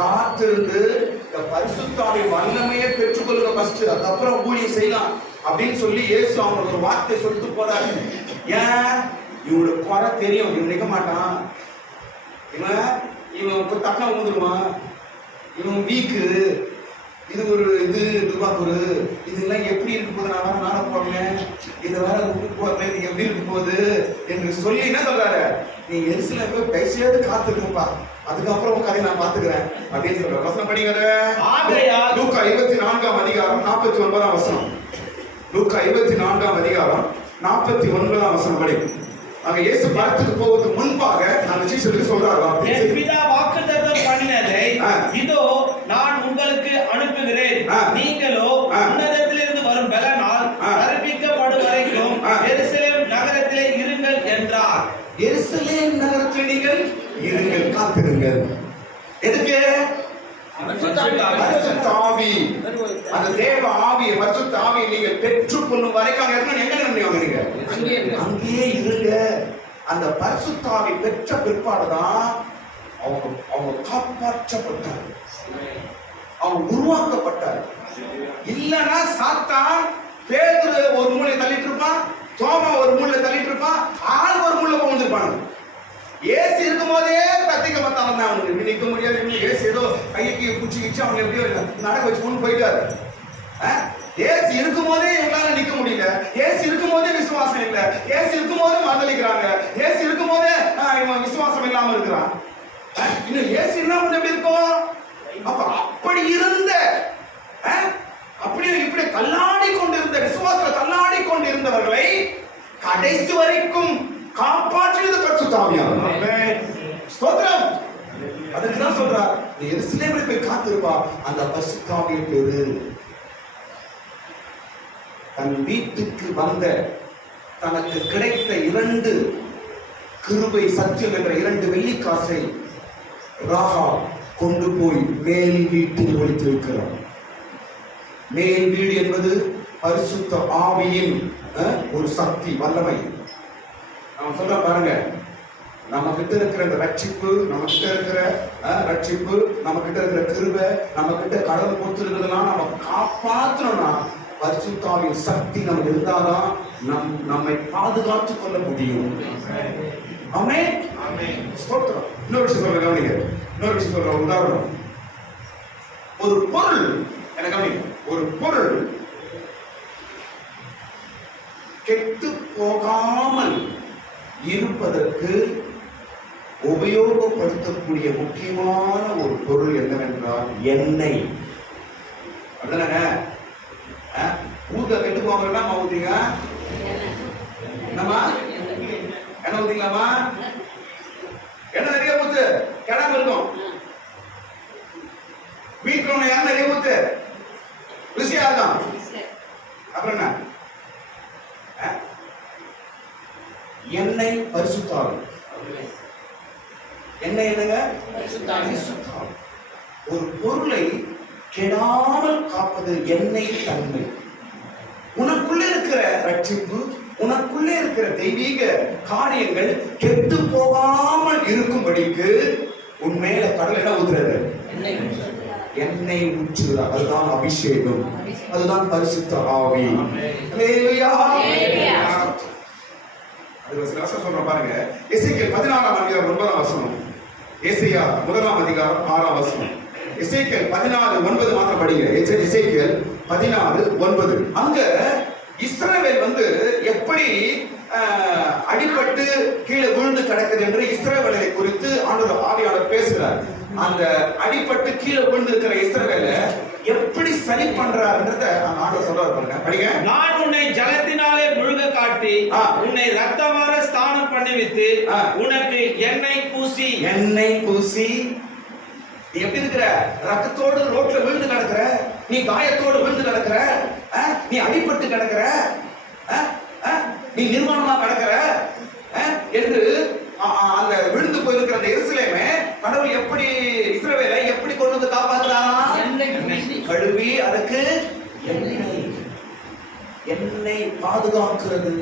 காத்திருந்து இந்த பரிசுத்தாவின் வல்லமையை பெற்றுக்கொள்ளுங்க ஃபர்ஸ்ட், அதுக்கப்புறம் ஊழியம் செய்யலாம் அப்படின்னு சொல்லி இயேசு அவங்களுக்கு ஒரு வார்த்தை சொல்லிட்டு போறாரு. ஏன்? இவனோட குறை தெரியும், இவன் நிற்க மாட்டான், இவன் தக்கா வந்துடுவான், இவன் வீக்கு, இது ஒரு இது துபாக்கூரு, இதெல்லாம் எப்படி இருக்க போகுது, நான் வேற நாளை போடுறேன், இதை வேற விட்டு போடுறேன், இது எப்படி இருக்க போகுது என்று சொல்லி என்ன சொல்றாரு, நீ எரிசில போய் பேசியாவது காத்துருப்பா, அதுக்கப்புறம் உன் கதையை நான் பாத்துக்கிறேன் அப்படின்னு சொல்ற வசனம் படிங்க. லூக்கா 24ஆம் அதிகாரம் 49ஆம் வசனம். லூக்கா 24ஆம் அதிகாரம் 49ஆம் வசனம் படி. அங்க இயேசு பரத்துக்கு போவதற்கு முன்பாக அந்த சீஷருக்கு சொல்றாரு, என் பிதா வாக்குத்தத்தம் பண்ணினதை இதோ நான் உங்களுக்கு அனுப்புகிறேன், நீங்களோ உன்னதத்திலிருந்து வரும் பலனால் கற்பிக்கப்படும் வரைக்கும் எருசலேம் நகரத்திலே இருங்கள் என்றார். எருசலேம் நகரத்தில் நீங்கள் இருங்கள், காத்திருங்கள். எதுக்கு? பரிசுத்த ஆவி, அந்த தேவ ஆவியை, பரிசுத்த ஆவியை நீங்கள் பெற்றுக்கொள்ளும் வரைக்கும் அங்க இருக்கணும். எங்க இருந்தீங்க? நீங்க அங்கேயே இருங்க. அந்த பரிசுத்த ஆவி பெற்ற பிற்பாடுதான் அவங்க காப்பாற்றப்பட்டார், அவங்க உருவாக்கப்பட்டார். இல்லன்னா சாத்தான் பேதுரு ஒரு மூலையை தள்ளிட்டு இருப்பான், தோமா ஒரு மூலையை தள்ளிட்டு இருப்பான், ஆள் ஒரு மூலையை வந்துருப்பாங்க. ஏசு இருக்கும் போதே கத்திக்க பார்த்தாங்க, அவனுக்கு நிற்க முடியாது. ஏசு ஏதோ கைக்கு குச்சிக்கிச்சு அவங்க எப்படியோ நடக்க வச்சு கொண்டு போயிட்டாரு. ஏசு இருக்கும் போதே எங்களால நிக்க முடியல, ஏசு இருக்கும் போதே விசுவாசம் இல்லை, ஏசு இருக்கும் போதே மறுதளிக்கிறாங்க, ஏசு இருக்கும் போதே இவன் விசுவாசம் இல்லாம இருக்கிறான். இன்னும் ஏசு இல்லாம எப்படி இருக்கும்? அப்ப அப்படி இருந்த அப்படியே இப்படி தள்ளாடி கொண்டிருந்த விசுவாசத்தை தள்ளாடி கொண்டிருந்தவர்களை கடைசி வரைக்கும் காப்பாற்றியது பரிசுத்த ஆவியானவர். ஸ்தோத்திரம். அதுக்குதான் சொல்றார், நீ எருசலேமில் போய் காத்திருப்பா, அந்த பரிசுத்த ஆவியை பெறு. தன் வீட்டுக்கு வந்த தனக்கு கிடைத்த 2 கிருபை சத்தியம் என்ற 2 வெள்ளிக்காசை ராகாப் கொண்டு போய் மேல் வீட்டில் ஒளித்து வைக்கிறார். மேல் வீடு என்பது பரிசுத்த ஆவியின் ஒரு சக்தி, வல்லமை. நான் சொல்ற பாருங்க, நம்ம கிட்ட இருக்கிற இந்த ரட்சிப்பு, நம்ம கிட்ட இருக்கிற ரட்சிப்பு, நம்ம கிட்ட இருக்கிற கிருபை, நம்ம கிட்ட கடவுள் கொடுத்திருக்கிறதெல்லாம் நம்ம காப்பாற்றணும்னா பரிசுத்த ஆவியின் சக்தி நமக்கு இருந்தாதான் நம்மை பாதுகாத்துக் கொள்ள முடியும். ஆமென். ஸ்தோத்திரம். இன்னொரு விஷயம் சொல்ற கவனிங்க, இன்னொரு விஷயம் சொல்ற உதாரணம். ஒரு பொருள், எனக்கு கவனிங்க, ஒரு பொருள் கெட்டு போகாமல் இருப்பதற்கு உபயோகப்படுத்தக்கூடிய முக்கியமான ஒரு பொருள் என்னவென்றால் எண்ணெய். அப்படிதானே? ஊத கெட்டு போகிறா ஊத்தீங்க, என்னமா என்ன ஊத்தீங்களாமா? எண்ணெய் நிறைய ஊத்து, கிடாம இருக்கும். வீட்டுல ஒண்ணு எண்ணெய் நிறைய ஊத்து, ருசியா இருக்கும். அப்புறம் என்ன? எண்ணெய் பரிசுத்த ஆவி. எண்ணெய் என்னங்க? பரிசுத்த ஆவி. ஒரு பொருளை கெடாமல் காப்பது எண்ணெய் தன்மை. உனக்குள்ள இருக்கிற ரட்சிப்பு, உனக்குள்ள இருக்கிற தெய்வீக காரியங்கள் கெட்டு போகாமல் இருக்கும்படிக்கு உன் மேல கடல் என்ன ஊத்துறது? எண்ணெய் ஊற்றுகிறார். அதுதான் அபிஷேகம், அதுதான் பரிசுத்த ஆவி. அல்லேலூயா. சொல்ற பாருங்க, எசேக்கியேல் 14ஆம் அதிகாரம் 9ஆம் வசனம், ஏசாயா 1ஆம் அதிகாரம் 6ஆம் வசனம். எசேக்கியேல் 14:9 மாத்திரம் படிங்க. எசேக்கியேல் 14:9. அங்க இஸ்ரவேல் எப்படி அடிபட்டு கீழே விழுந்து கிடக்குது என்று இஸ்ரவேலை குறித்து ஆண்டவர் ஆவியானவர் பேசுகிறார். அந்த அடிபட்டு கீழே விழுந்து இருக்கிற இஸ்ரவேலை எப்படி சரி பண்றாருன்றத ஆண்டவர் சொல்றாரு பாருங்க, படிங்க. நான் உன்னை ஜலத்தினாலே முழுக காட்டி உன்னை ரத்தமாற ஸ்நானம் பண்ணிவிட்டு உனக்கு எண்ணெய் பூசி நீ எப்படி இருக்கிற? ரத்தத்தோடு ரோட்ல விழுந்து கிடக்குற, நீ காயத்தோடு விழுந்து கிடக்குற, நீ அடிபட்டு கிடக்குற, நீ நிர்வாணமா கிடக்குற என்று அந்த விழுந்து போயிருக்கிற அந்த எருசலேமை கடவுள் எப்படி இஸ்ரவேலை எப்படி கொண்டு வந்து காப்பாற்றுறானா? கழுவி அதுக்கு எண்ணெய் பாதுகாக்கிறது,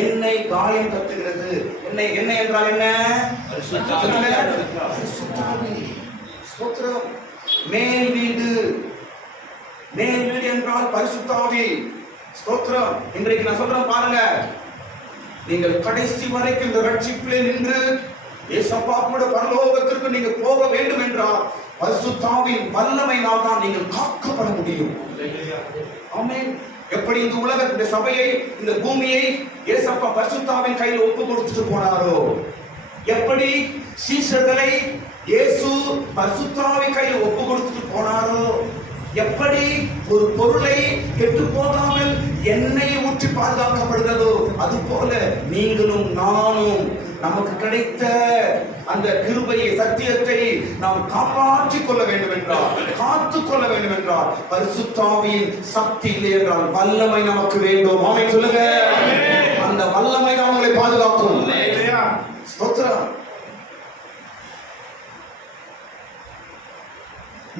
எண்ணெய் காயம் கட்டுகிறது. எண்ணெய் என்றால் என்ன? ஸ்தோத்திரம். மேல் வீடு, மேல் வீடு என்றால் பரிசுத்த ஆவி. ஸ்தோத்திரம். இன்றைக்கு நான் சொல்றேன் பாருங்க, நீங்கள் கடைசி வரைக்கும் இந்த ரட்சிப்பிலே நின்று ஏசப்பா கூட பரலோகத்திற்கு நீங்க போக வேண்டும் என்றால் பரிசுத்த ஆவியின் வல்லமையினால் தான் நீங்கள் காக்கப்பட முடியும். ஆமென். எப்படி இந்த உலகத்தின் சபையை, இந்த பூமியை ஏசப்பா பரிசுத்த ஆவியின் கையில் ஒப்பு கொடுத்துட்டு போனாரோ, எப்படி சீஷர்களை இயேசு பரிசுத்த ஆவியின் கையில் ஒப்பு கொடுத்துட்டு போனாரோ, எப்படி ஒரு பொருளை கெட்டு போகாமல் எண்ணெயை ஊற்றி பாதுகாக்கப்படுகிறதோ, அது போல நீங்களும் நானும் நமக்கு கிடைத்த அந்த கிருபையை, சத்தியத்தை நாம் காப்பாற்றிக் கொள்ள வேண்டும் என்றால், காத்துக் கொள்ள வேண்டும் என்றால் பரிசுத்த ஆவியின் சக்தி இல்லை என்றால் வல்லமை நமக்கு வேண்டும். ஆமென் சொல்லுங்க. அந்த வல்லமை தான் உங்களை பாதுகாக்கும். ஸ்தோத்திரம்.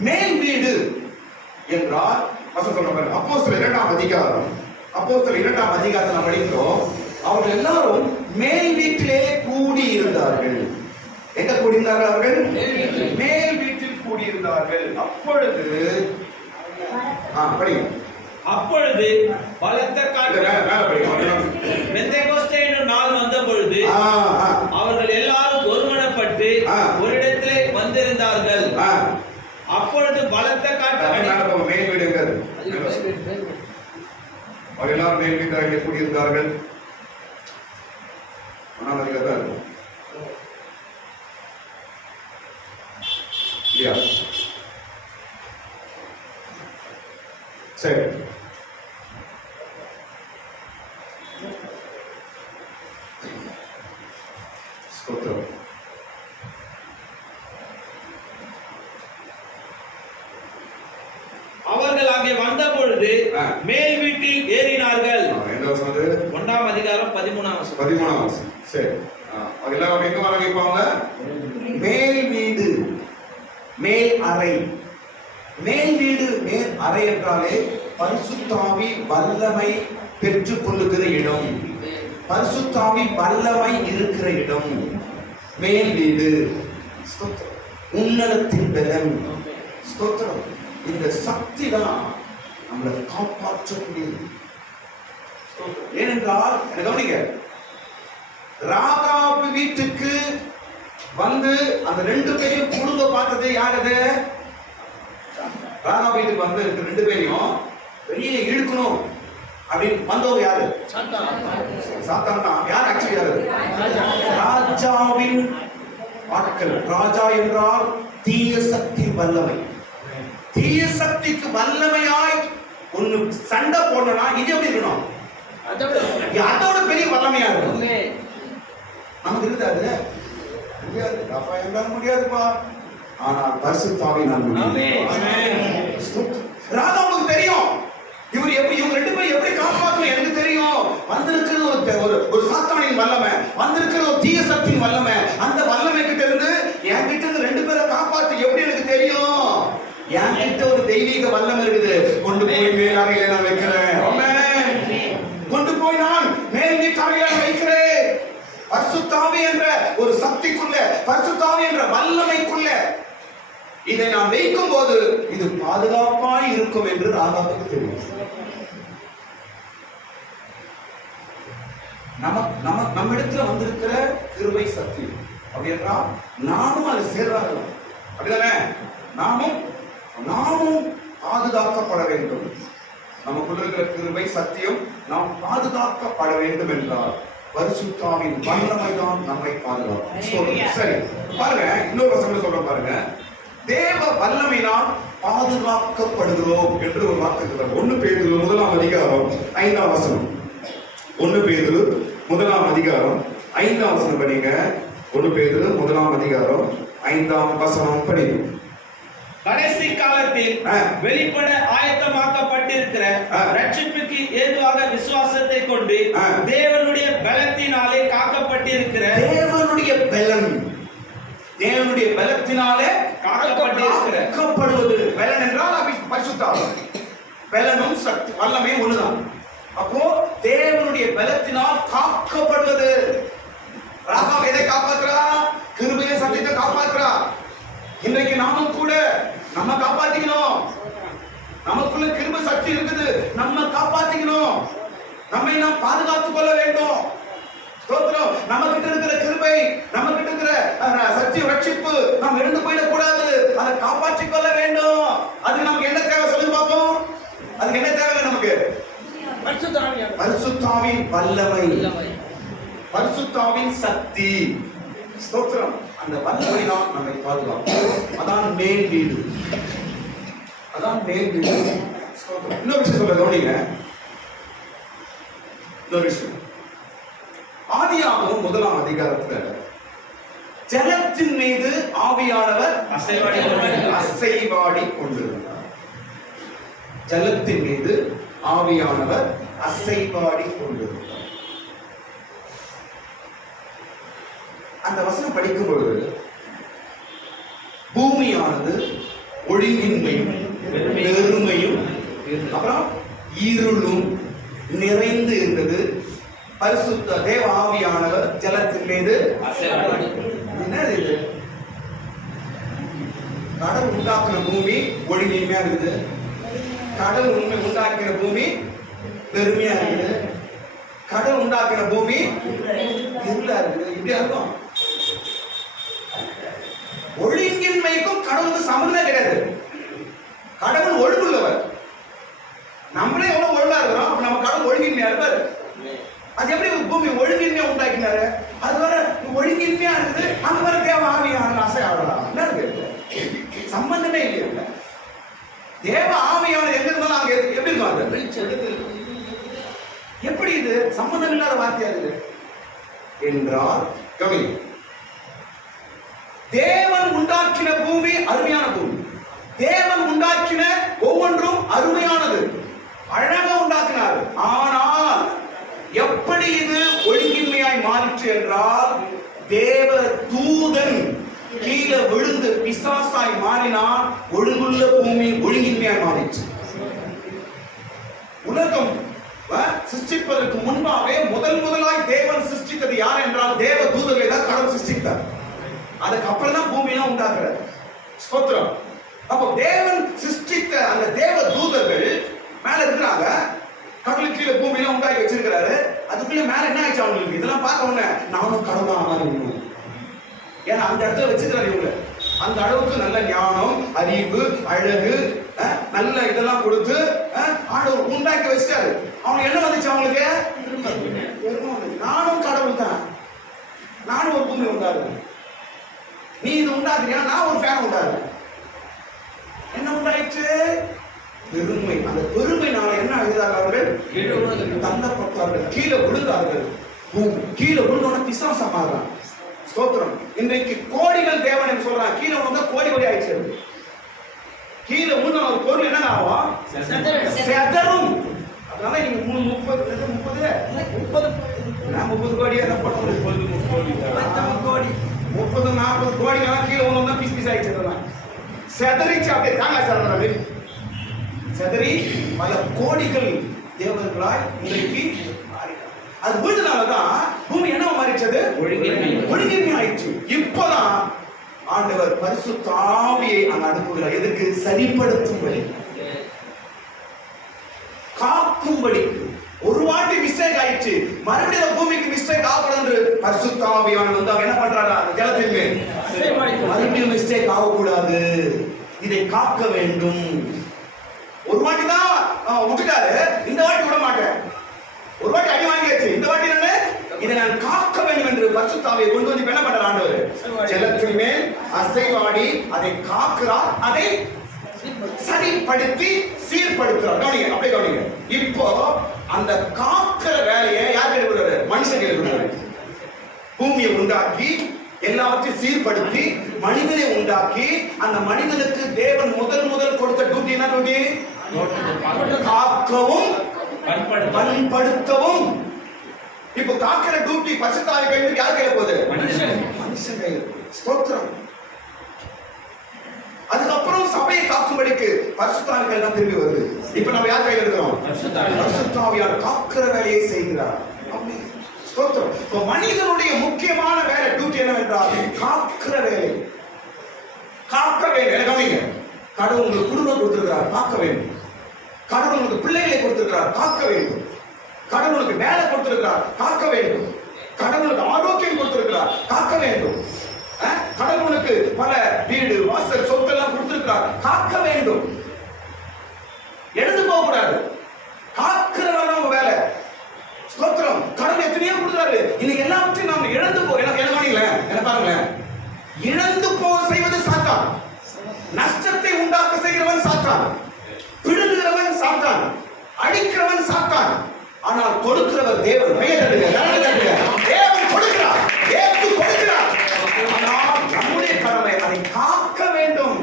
மேல் வீடு என்றால் அப்போஸ்தலர் 2ஆம் அதிகாரம், அப்போஸ்தலர் 2ஆம் அதிகாரத்தை நாம் படிக்கிறோம். அவர்கள் எல்லாரும் மேல் வீட்டிலே கூடி இருந்தார்கள். எங்க கூடியிருந்தார்கள் அவர்கள்? மேல் வீட்டில் கூடியிருந்தார்கள். அப்பொழுது அப்பொழுது பலத்த காற்று, பெந்தெகோஸ்தே என்னும் நாள் வந்த பொழுது அவர்கள் எல்லாரும் ஒருமனப்பட்டு ஒரு இடத்திலே வந்திருந்தார்கள். அப்பொழுது பலத்த காற்று, மேல் வீடு எல்லாரும் மேல் வீட்டாக கூடியிருந்தார்கள். சரி, அவர்கள் அங்கே வந்த பொழுது மேல் வீட்டில் ஏறினார்கள். 1ஆம் அதிகாரம் 13ஆம் வசனம். சரி, எல்லாம் எங்க ஆரம்பிப்பாங்க? மேல் வீடு, மேல் அறை. மேல் வீடு, மேல் அறை என்றாலே பரிசுத்த ஆவி வல்லமை பெற்றுக் கொள்ளுகிற இடம், பரிசுத்த ஆவி வல்லமை இருக்கிற இடம். மேல் வீடு, உன்னதத்தின் பலன். ஸ்தோத்திரம். இந்த சக்தி தான் நம்மளை காப்பாற்றக்கூடியது. ஏனென்றால் கவனிங்க, ராகாபு வீட்டுக்கு வந்து அந்த 2 பேரையும் குடும்ப பார்த்தது யாரது? ராகாபு வீட்டுக்கு வந்து 2 பேரையும் வெளியே இழுக்கணும் அப்படின்னு வந்தவங்க யாரு? சாத்தான் தான். யார் ஆக்சுவலி யாரு? ராஜாவின் ஆட்கள். ராஜா என்றால் தீய சக்தி வல்லமை. தீய சக்திக்கு வல்லமையாய் ஒண்ணு சண்டை போடணும்னா இது எப்படி இருக்கணும்? அதோட பெரிய வல்லமையா இருக்கும். நமக்கு இருக்காது, முடியாது, அப்பா என்னால முடியாதுப்பா. ஆனால் பரிசுத்த ஆவியினால் முடியும். ராஜாவுக்கு தெரியும் இவர் எப்படி, இவங்க 2 பேரும் எப்படி காப்பாற்றணும் எனக்கு தெரியும். வந்திருக்கிறது ஒரு சாத்தானின் வல்லமை, வந்திருக்கிறது ஒரு தீய சக்தியின் வல்லமை. அந்த வல்லமை கிட்ட இருந்து என்கிட்ட இருந்து 2 பேரை காப்பாற்ற எப்படி எனக்கு தெரியும்? என்கிட்ட ஒரு தெய்வீக வல்லமை இருக்குது. கொண்டு போய் மேல் அறையில நான் வைக்கிறேன். கொண்டு போய் நான் மேல் வீட்டாரையில வைக்கிறேன். பரிசுத்த ஆவி என்ற ஒரு சக்திக்குள்ள, பரிசுத்த ஆவி என்ற வல்லமைக்குள்ள இதை நான் வைக்கும் போது இது பாதுகாப்பாய் இருக்கும் என்று ராகாவுக்கு தெரியும். நம்ம இடத்துல வந்திருக்கிற கிருபை சக்தி அப்படி என்றால் நாமும் அது சேர்றாங்க. அப்படிதானே? நாமும் பாதுகாக்கப்பட வேண்டும். நமக்குள்ள இருக்கிற கிருபை சத்தியம் நாம் பாதுகாக்கப்பட வேண்டும் என்றால் பரிசுத்த ஆவியின் வல்லமை தான் நம்மை பாதுகாக்கும். சரி, பாருங்க, இன்னொரு வசனம் சொல்ற பாருங்க. தேவ வல்லமையினால் பாதுகாக்கப்படுகிறோம் என்று ஒரு வார்த்தை சொல்றாங்க. 1 பேதுரு 1ஆம் அதிகாரம் 5ஆம் வசனம். 1 பேதுரு 1ஆம் அதிகாரம் 5ஆம் வசனம் படிங்க. 1 பேதுரு 1ஆம் அதிகாரம் 5ஆம் வசனம் படிங்க. கடைசி காலத்தில் வெளிப்பட ஆயத்தமாக்கப்பட்டிருக்கிற ரட்சிப்புக்கு ஏதுவாக விசுவாசத்தை கொண்டு தேவனுடைய பலத்தினாலே காக்கப்பட்டிருக்கிற, தேவனுடைய பலத்தினாலே காக்கப்படுவது. பலன் என்றால் பரிசுத்த ஆவி. பலனும் சக்தி வல்லமே ஒண்ணுதான். அப்போ தேவனுடைய பலத்தினால் காக்கப்படுவது. ராகாப் எதை காப்பாற்றுறா? கிருபையை சத்தியத்தை காப்பாற்றுறா. இன்றைக்கு நாமும் கூட நம்ம காப்பாத்திக்கணும். நமக்குள்ள கிருபை சக்தி இருக்குது, நம்ம காப்பாத்திக்கணும். நம்மை நாம் பாதுகாத்துக் கொள்ள வேண்டும். ஸ்தோத்திரம். நம்ம கிட்ட இருக்கிற கிருபை, நம்ம கிட்ட இருக்கிற சக்தி, ரட்சிப்பு நாம் இழந்து போயிடக்கூடாது. அதை காப்பாற்றிக் கொள்ள வேண்டும். அதுக்கு நமக்கு என்ன தேவை சொல்லுங்க பார்ப்போம். அதுக்கு என்ன தேவை? நமக்கு பரிசுத்தாவின் வல்லமை, பரிசுத்தாவின் சக்தி. ஸ்தோத்திரம். அந்த வல்லமை தான் நம்மை பாதுகாக்கும். அதான் மேல் வீடு, அதான் மேல் வீடு. ஸ்தோத்திரம். இன்னொரு விஷயம் சொல்ல கவனிங்க. இன்னொரு விஷயம், ஆதியாகமம் 1ஆம் அதிகாரத்துல ஜலத்தின் மீது ஆவியானவர் அசைவாடி கொண்டிருந்தார். ஜலத்தின் மீது ஆவியானவர் அசைவாடி கொண்டிருந்தார். அந்த வசனம் படிக்கும் பொழுது பூமியானது ஒழுங்கின்மையும் பெருமையும் அப்புறம் இருளும் நிறைந்து இருந்தது. பரிசுத்த தேவ ஆவியானவர் ஜலத்தின் மீது என்ன இது? கடல் உண்டாக்குற பூமி ஒழுங்கின்மையா இருக்குது, கடல் உண்மை உண்டாக்கிற பூமி பெருமையா இருக்குது, கடல் உண்டாக்கிற பூமி இருளா இருக்குது. இப்படி அர்த்தம். ஒழுங்கின்மைக்கும் கடவுளுக்கு சம்பந்தமே கிடையாது. கடவுள் ஒழுங்குள்ளவர். நம்மளே எவ்வளவு ஒழுங்கா இருக்கிறோம், அப்ப நம்ம கடவுள் ஒழுங்கின்மையா இருப்பாரு. அது எப்படி பூமி ஒழுங்கின்மையா உண்டாக்கினாரு? அது வர ஒழுங்கின்மையா இருக்குது, அங்க வர தேவ ஆவியான ஆசை ஆடலாம். என்ன இருக்கு? சம்பந்தமே இல்லையா? தேவ ஆவியான எங்க இருந்தாலும் அங்க எப்படி இருக்காங்க? எப்படி இது சம்பந்தம் இல்லாத வார்த்தையா இருக்குது என்றால் கவி, தேவன் உண்டாக்கின பூமி அருமையான பூமி. தேவன் உண்டாக்கின ஒவ்வொன்றும் அருமையானது, அழகா உண்டாக்கினார். ஆனால் எப்படி இது ஒழுங்கின்மையாய் மாறிற்று என்றால், தேவ தூதன் கீழே விழுந்து பிசாசாய் மாறினான். ஒழுங்குள்ள பூமி ஒழுங்கின்மையாய் மாறிற்று. உலகம் சிருஷ்டிப்பதற்கு முன்பாகவே முதலாய் தேவன் சிருஷ்டித்தது யார் என்றால் தேவ தூதர்களை தான் கடவுள் சிருஷ்டித்தார். அதுக்கு அப்புறம் தான் பூமியெல்லாம் உண்டாக்குறார். ஸ்தோத்திரம். அப்போ தேவன் சிருஷ்டித்த அந்த தேவ தூதர்கள் மேல இருக்கிறாங்க. கடலுக்கு கீழே பூமியெல்லாம் உண்டாக்கி வச்சிருக்கிறாரு. அதுக்குள்ள மேல என்ன ஆயிடுச்சு அவங்களுக்கு? இதெல்லாம் பார்த்த உடனே நானும் கடவுளான மாதிரி இருக்கணும். ஏன்னா அந்த இடத்துல வச்சுக்கிறாரு இவங்க. அந்த அளவுக்கு நல்ல ஞானம், அறிவு, அழகு, நல்ல இதெல்லாம் கொடுத்து ஆண்டவர் உண்டாக்கி வச்சிட்டாரு. அவங்க என்ன வந்துச்சு? அவங்களுக்கு நானும் கடவுள் தான், நானும் ஒரு பூமி உண்டாக்குறேன், நீ இது உண்டாக்குறியா, நான் ஒரு ஃபேன் உண்டாக்குறேன். என்ன உண்டாயிடுச்சு? பெருமை. அந்த பெருமைனால என்ன ஆகுதார்கள்? அவர்கள் தள்ளப்பட்டார்கள், கீழே விழுந்தார்கள். கீழே விழுந்தோட பிசாசா மாறுறான். ஸ்தோத்திரம். இன்றைக்கு கோடிகள் தேவன் என்று சொல்றான். கீழே விழுந்தா கோடி கோடி ஆயிடுச்சு. கீழே விழுந்த ஒரு பொருள் என்ன ஆகும்? செதறும். அதனால நீங்க 30 கோடி என்ன பண்ண முடியும்? 30-40 கோடி கீழே விழுந்தா பீஸ் பீஸ் ஆயிடுச்சு. செதறிச்சு அப்படியே தாங்க சார். செதறி பல கோடிகள் தேவர்களாய் இன்றைக்கு அது விழுந்தனாலதான் பூமி என்ன மாறிச்சது? ஒழுங்கின்மை ஆயிடுச்சு. இப்பதான் ஆண்டவர் பரிசுத்த ஆவியை அங்க அனுப்புகிறார். எதுக்கு? சரிப்படுத்தும்படி, காக்கும்படி. ஒரு வாட்டி மிஸ்டேக் ஆயிடுச்சு, மறுபடியும் பூமிக்கு மிஸ்டேக் ஆகக்கூடாது. பரிசுத்த ஆவியானவர் வந்து என்ன பண்றாரா? ஜலத்தின் மேல் மறுபடியும் மிஸ்டேக் ஆகக்கூடாது, இதை காக்க வேண்டும். ஒரு வாட்டி தான் விட்டுட்டாரு, இந்த வாட்டி விட மாட்டேன். ஒரு வாட்டி அடி வாங்கியாச்சு, இந்த வாட்டி இதை நான் காக்க வேண்டும் என்று பரிசுத்த ஆவியை கொண்டு வந்து என்ன பண்றார் ஆண்டவர்? ஜலத்தின் மேல் அசைவாடி அதை காக்கிறார், அதை சரிப்படுத்தி சீர்படுத்துறார். கவனிங்க, அப்படியே கவனிங்க. இப்போ அந்த காக்கிற வேலையை யார் கையில கொடுக்கிறாரு? மனுஷன் கையில கொடுக்கிறாரு. பூமியை உண்டாக்கி எல்லாவற்றையும் சீர்படுத்தி மனிதனை உண்டாக்கி அந்த மனிதனுக்கு தேவன் முதல் கொடுத்த டியூட்டி என்ன? டியூட்டி காக்கவும் பண்படுத்தவும். இப்போ காக்கிற டியூட்டி பரிசுத்த ஆவி கையில யார் கையில போகுது? மனுஷன் கையில. ஸ்தோத்திரம். அதுக்கப்புறம் சபையை காக்கும்படிக்கு பரிசுத்த ஆவி கையில தான் திரும்பி வருது. இப்போ நம்ம யார் கையில இருக்கிறோம்? பரிசுத்த ஆவியார் காக்கிற வேலையை செய்கிறார். ஸ்தோத்திரம். இப்போ மனிதனுடைய முக்கியமான வேலை டியூட்டி என்னவென்றால் காக்கிற வேலை. காக்க வேண்டும். எனக்கு கவனிங்க, கடவுள் உங்களுக்கு குடும்பம் கொடுத்திருக்கிறார், காக்க வேண்டும். கடவுள் உங்களுக்கு பிள்ளைகளை கொடுத்திருக்கிறார், காக்க வேண்டும். கடவுளுக்கு வேலை கொடுத்திருக்கிறார், காக்க வேண்டும். கடவுளுக்கு ஆரோக்கியம் கொடுத்திருக்கிறார், காக்க வேண்டும். கடவுளுக்கு பல வீடு வாசல் சொத்து எல்லாம் கொடுத்திருக்கிறார், காக்க வேண்டும். எழுந்து போக கூடாது. காக்கிறவன் உங்க வேலை. ஸ்தோத்திரம். கடவுள் எத்தனையோ கொடுத்தாரு, இன்னைக்கு எல்லாவற்றையும் நாம் இழந்து போ. எனக்கு என்ன பாருங்களேன், இழந்து போக செய்வது சாத்தான். நஷ்டத்தை உண்டாக்க செய்கிறவன் சாத்தான், பிடுங்குகிறவன் சாத்தான், அடிக்கிறவன் சாத்தான். ஆனால் கொடுக்கிறவர் தேவன். தேவன் கொடுக்கிறார், தேவன் கொடுக்கிறார். ஆனால் நம்முடைய கடமை அதை காக்க வேண்டும்.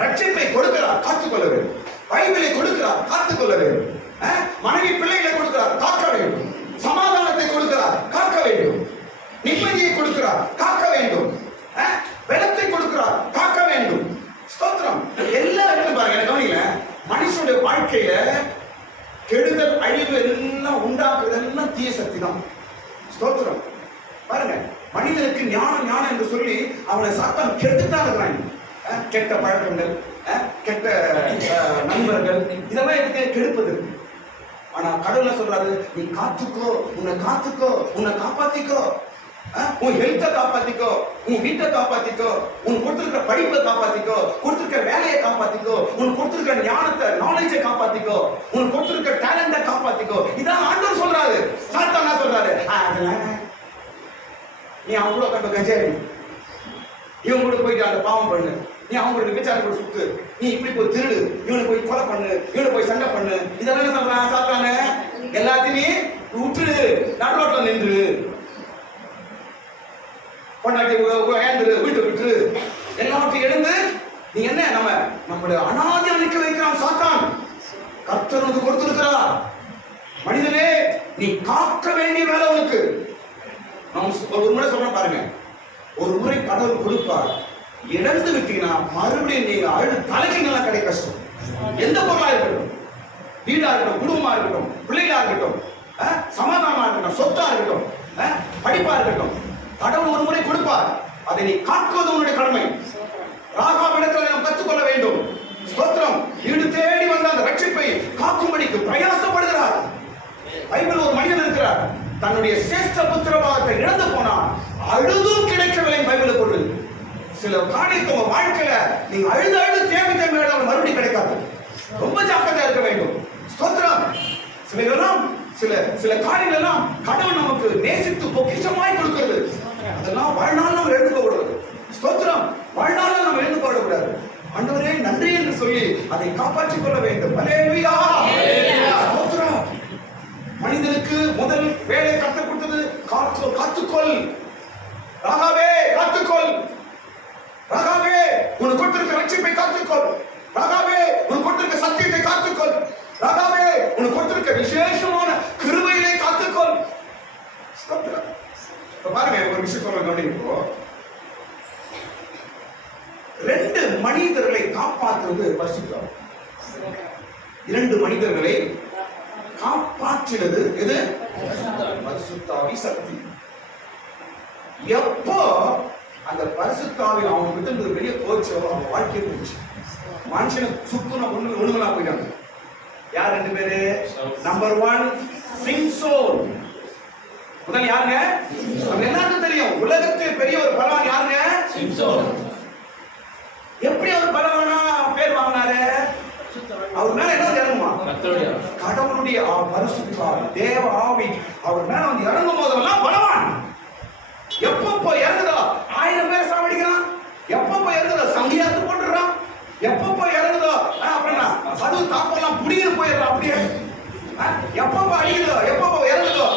ரட்சிப்பை கொடுக்கிறார், காத்துக்கொள்ள வேண்டும். பைபிளை கொடுக்கிறார், காத்துக்கொள்ள வேண்டும். மனைவி பிள்ளைகளை கொடுக்கிறார், காக்க வேண்டும். சமாதானத்தை கொடுக்கிறார், காக்க வேண்டும். நிம்மதியை கொடுக்கிறார், காக்க வேண்டும். வெள்ளத்தை கொடுக்கிறார், காக்க வேண்டும். ஸ்தோத்திரம். எல்லாம் இருக்கு பாருங்க. எனக்கு கவனிங்க, மனுஷனுடைய வாழ்க்கையில கெடுதல் அழிவு எல்லாம் உண்டாக்குறது எல்லாம் தீய சக்தி தான். ஸ்தோத்திரம். பாருங்க, மனிதனுக்கு ஞானம் என்று சொல்லி அவனை சாத்தான் கெடுத்துதான் இருக்கிறாங்க. கெட்ட பழக்கங்கள், கெட்ட நண்பர்கள், இதெல்லாம் எனக்கு கெடுப்பது. ஆனா கடவுளை சொல்றாரு, நீ காத்துக்கோ, உன்னை காத்துக்கோ, உன்னை காப்பாத்திக்கோ, உன் ஹெல்த்தை காப்பாத்திக்கோ, உன் வீட்டை காப்பாத்திக்கோ, உன் கொடுத்திருக்கிற படிப்பை காப்பாத்திக்கோ, கொடுத்திருக்கிற வேலையை காப்பாத்திக்கோ, உன் கொடுத்திருக்கிற ஞானத்தை நாலேஜை காப்பாத்திக்கோ, உன் கொடுத்திருக்கிற டேலண்ட காப்பாத்திக்கோ. இதான் ஆண்டவர் சொல்றாரு. சாத்தானா சொல்றாரு, நீ அவ்வளவு கண்ட கஜேரி, இவங்க கூட போயிட்டு அந்த பாவம் பண்ணு, நீ அவங்களுக்கு விசாரணை கூட சுத்து, நீ இப்படி போய் திருடு, இவனை போய் கொலை பண்ணு, இவனை போய் சண்டை பண்ணு. இதெல்லாம் என்ன சொல்றான் சாத்தானே? எல்லாத்தையுமே விட்டுரு, நடுரோட்ல நின்று பொண்டாட்டி ஏந்துரு, வீட்டை விட்டுரு, எல்லாவற்றையும் எழுந்து. நீ என்ன நம்முடைய அனாதி அணிக்க வைக்கிறான் சாத்தான். கர்த்தர் உனக்கு கொடுத்திருக்கிறார். மனிதனே, நீ காக்க வேண்டிய வேலை உனக்கு. நான் ஒரு முறை சொல்றேன் பாருங்க, ஒரு முறை கடவுள் கொடுப்பார், இழந்து விட்டீங்கன்னா மறுபடியும் நீங்க தலைக்கு நல்லா கிடைக்க கஷ்டம். எந்த பொருளா இருக்கட்டும், வீடா இருக்கட்டும், குடும்பமா இருக்கட்டும், பிள்ளைகளா இருக்கட்டும், சமாதானமா இருக்கட்டும், சொத்தா இருக்கட்டும், படிப்பா இருக்கட்டும், கடவுள் ஒரு முறை கொடுப்பார். அதை நீ காக்குவது உன்னுடைய கடமை. ராகாவிடத்தில் நாம் கற்றுக்கொள்ள வேண்டும். ஸ்தோத்திரம். வீடு தேடி வந்த அந்த ரட்சிப்பை காக்கும்படிக்கு பிரயாசப்படுகிறார். பைபிள் ஒரு மனிதன் இருக்கிறார், தன்னுடைய சேஷ்ட புத்திரபாகத்தை இழந்து போனான், அழுதும் கிடைக்கவில்லை. பைபிளை பொருள் சில காரியத்தை உங்க வாழ்க்கையில நீங்க அழுது தேவை மறுபடியும் கிடைக்காது. ரொம்ப ஜாக்கிரதையா இருக்க வேண்டும். ஸ்தோத்திரம். சில காரியங்கள் எல்லாம் கடவுள் நமக்கு நேசித்து பொக்கிஷமாய் கொடுக்கிறது. அதெல்லாம் வாழ்நாள் நம்ம எழுந்து போகக்கூடாது. ஸ்தோத்திரம். வாழ்நாள் நம்ம எழுந்து போகக்கூடாது. ஆண்டவரே நன்றி என்று சொல்லி அதை காப்பாற்றிக் கொள்ள வேண்டும். அல்லேலூயா. ஸ்தோத்திரம். மனிதனுக்கு முதல் வேலை கற்றுக் கொடுத்தது காத்துக்கொள். ராகாவே காத்துக்கொள். ராகாவே உனக்கு கொடுத்திருக்க ரட்சிப்பை காத்துக்கொள். ராகாவே உனக்கு கொடுத்திருக்க சத்தியத்தை காத்துக்கொள். ராகாவே உனக்கு கொடுத்திருக்க விசேஷமான கிருபையை காத்துக்கொள். பாருங்க, ஒரு விஷயம் சொல்ல கவனிப்போ, ரெண்டு மனிதர்களை காப்பாற்றுவது பரிசுத்தம். இரண்டு மனிதர்களை காப்பாற்றினது எது? பரிசுத்தாவி சக்தி. எப்போ அந்த பரிசுத்தாவி அவங்க கிட்ட இருந்து வெளியே போச்சோ அவங்க வாழ்க்கையை போச்சு. மனுஷனை சுக்குன ஒண்ணுங்களா போயிட்டாங்க. யார் ரெண்டு பேரு? நம்பர் 1 சிம்சோன். முதல் யாருங்க? எல்லாருக்கும் தெரியும், உலகத்தில் பெரிய ஒரு பலவான் யாருங்க? சிம்சோன். எப்படி அவர் பலவானா பேர் வாங்கினாரு? அவர் மேல என்ன இறங்குமா? கடவுளுடைய பரிசுத்தாவி தேவ ஆவி அவர் மேல வந்து இறங்கும் போதெல்லாம் பலவான். எப்பப்போ இறங்குதோ 1000 பேர் சாவடிக்கிறான். எப்பப்போ இறங்குதோ சங்கியாத்து போட்டுறான். எப்பப்போ இறங்குதோ அப்படின்னா கதவு தாப்பெல்லாம் புடிங்கிட்டு போயிடுறான். அப்படியே எப்பப்போ அடிக்குதோ எப்பப்போ இறங்குதோ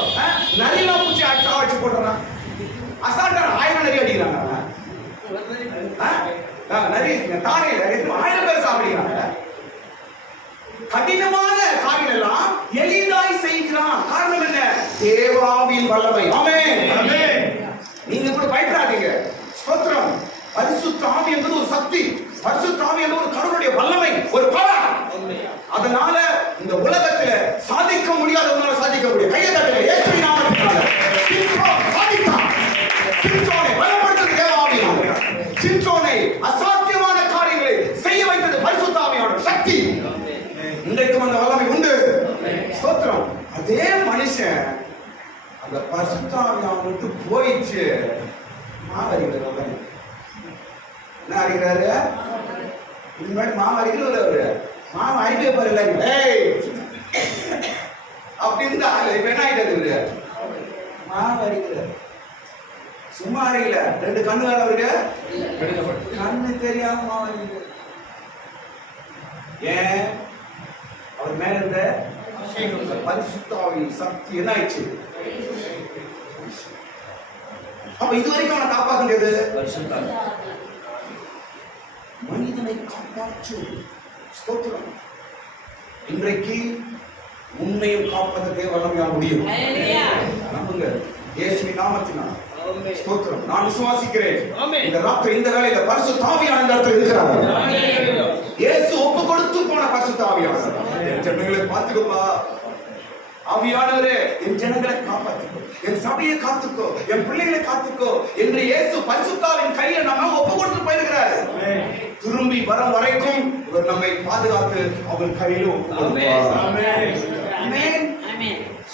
நிறைய பூச்சி சாவடிச்சு போட்டுறான். அசால்ட்டா 1000 நிறைய அடிக்கிறாங்க. நிறைய தானே 1000 பேர் சாவடிக்கிறாங்க. கடினமான காரியம் எல்லாம் எளிதாய் செய்கிறான். காரணம் என்ன? தேவாவின் வல்லமை. ஆமென். ஆமென். நீங்க கூட பயப்படாதீங்க. ஸ்தோத்திரம். பரிசுத்த ஆவி என்பது ஒரு சக்தி. பரிசுத்த ஆவி என்பது ஒரு கடவுளுடைய வல்லமை, ஒரு பவர். அதனால இந்த உலகத்துல சாதிக்க முடியாதவனால சாதிக்க முடியும். கையை தட்டுங்க. இயேசுவின் நாமத்தினால சிம்சோன் சாதித்தான். சிம்சோனை பலப்படுத்துவது தேவ ஆவியானவர். சிம்சோனை அசாத்திய அடிக்கிறாரு? இது முன்னாடி மாமா அடிக்கிறவர் அவரு. மாமா அடிக்க பாரு எல்லாரும். ஏய் அப்படின்னு ஆளு இப்ப என்ன ஆயிட்டாரு இவரு? மாமா அடிக்கிறாரு. சும்மா அடிக்கல, 2 கண்ணு வேற அவருக்கு கண்ணு தெரியாம மாமா அடிக்கிறாரு. ஏன்? அவர் மேல இருந்த பரிசுத்த ஆவி சக்தி என்ன ஆயிடுச்சு? அப்ப இது வரைக்கும் அவனை காப்பாத்துறது மனிதனை காப்பாற்றும் ஸ்தோத்திரம். இன்றைக்கு உன்னையும் காப்பதற்கே வல்லமையா முடியும். நம்புங்க, இயேசுவின் நாமத்தினால். ஸ்தோத்திரம். நான் விசுவாசிக்கிறேன். இந்த ராத்திரி இந்த வேளையில பரிசுத்த ஆவியானவர் இந்த இடத்துல இருக்கிறார். இயேசு ஒப்பு கொடுத்து போன பரிசுத்த ஆவியானவர். என் ஜனங்களை பாத்துக்கப்பா. ஆவியானவரே, என் ஜனங்களை காப்பாத்துக்கோ, என் சபையை காத்துக்கோ, என் பிள்ளைகளை காத்துக்கோ என்று இயேசு பரிசுத்தாவின் கையில நம்ம ஒப்பு கொடுத்து போயிருக்கிறாரு. திரும்பி வரும் வரைக்கும் இவர் நம்மை பாதுகாத்து அவர் கையில ஒப்பு கொடுப்பார். ஆமென்.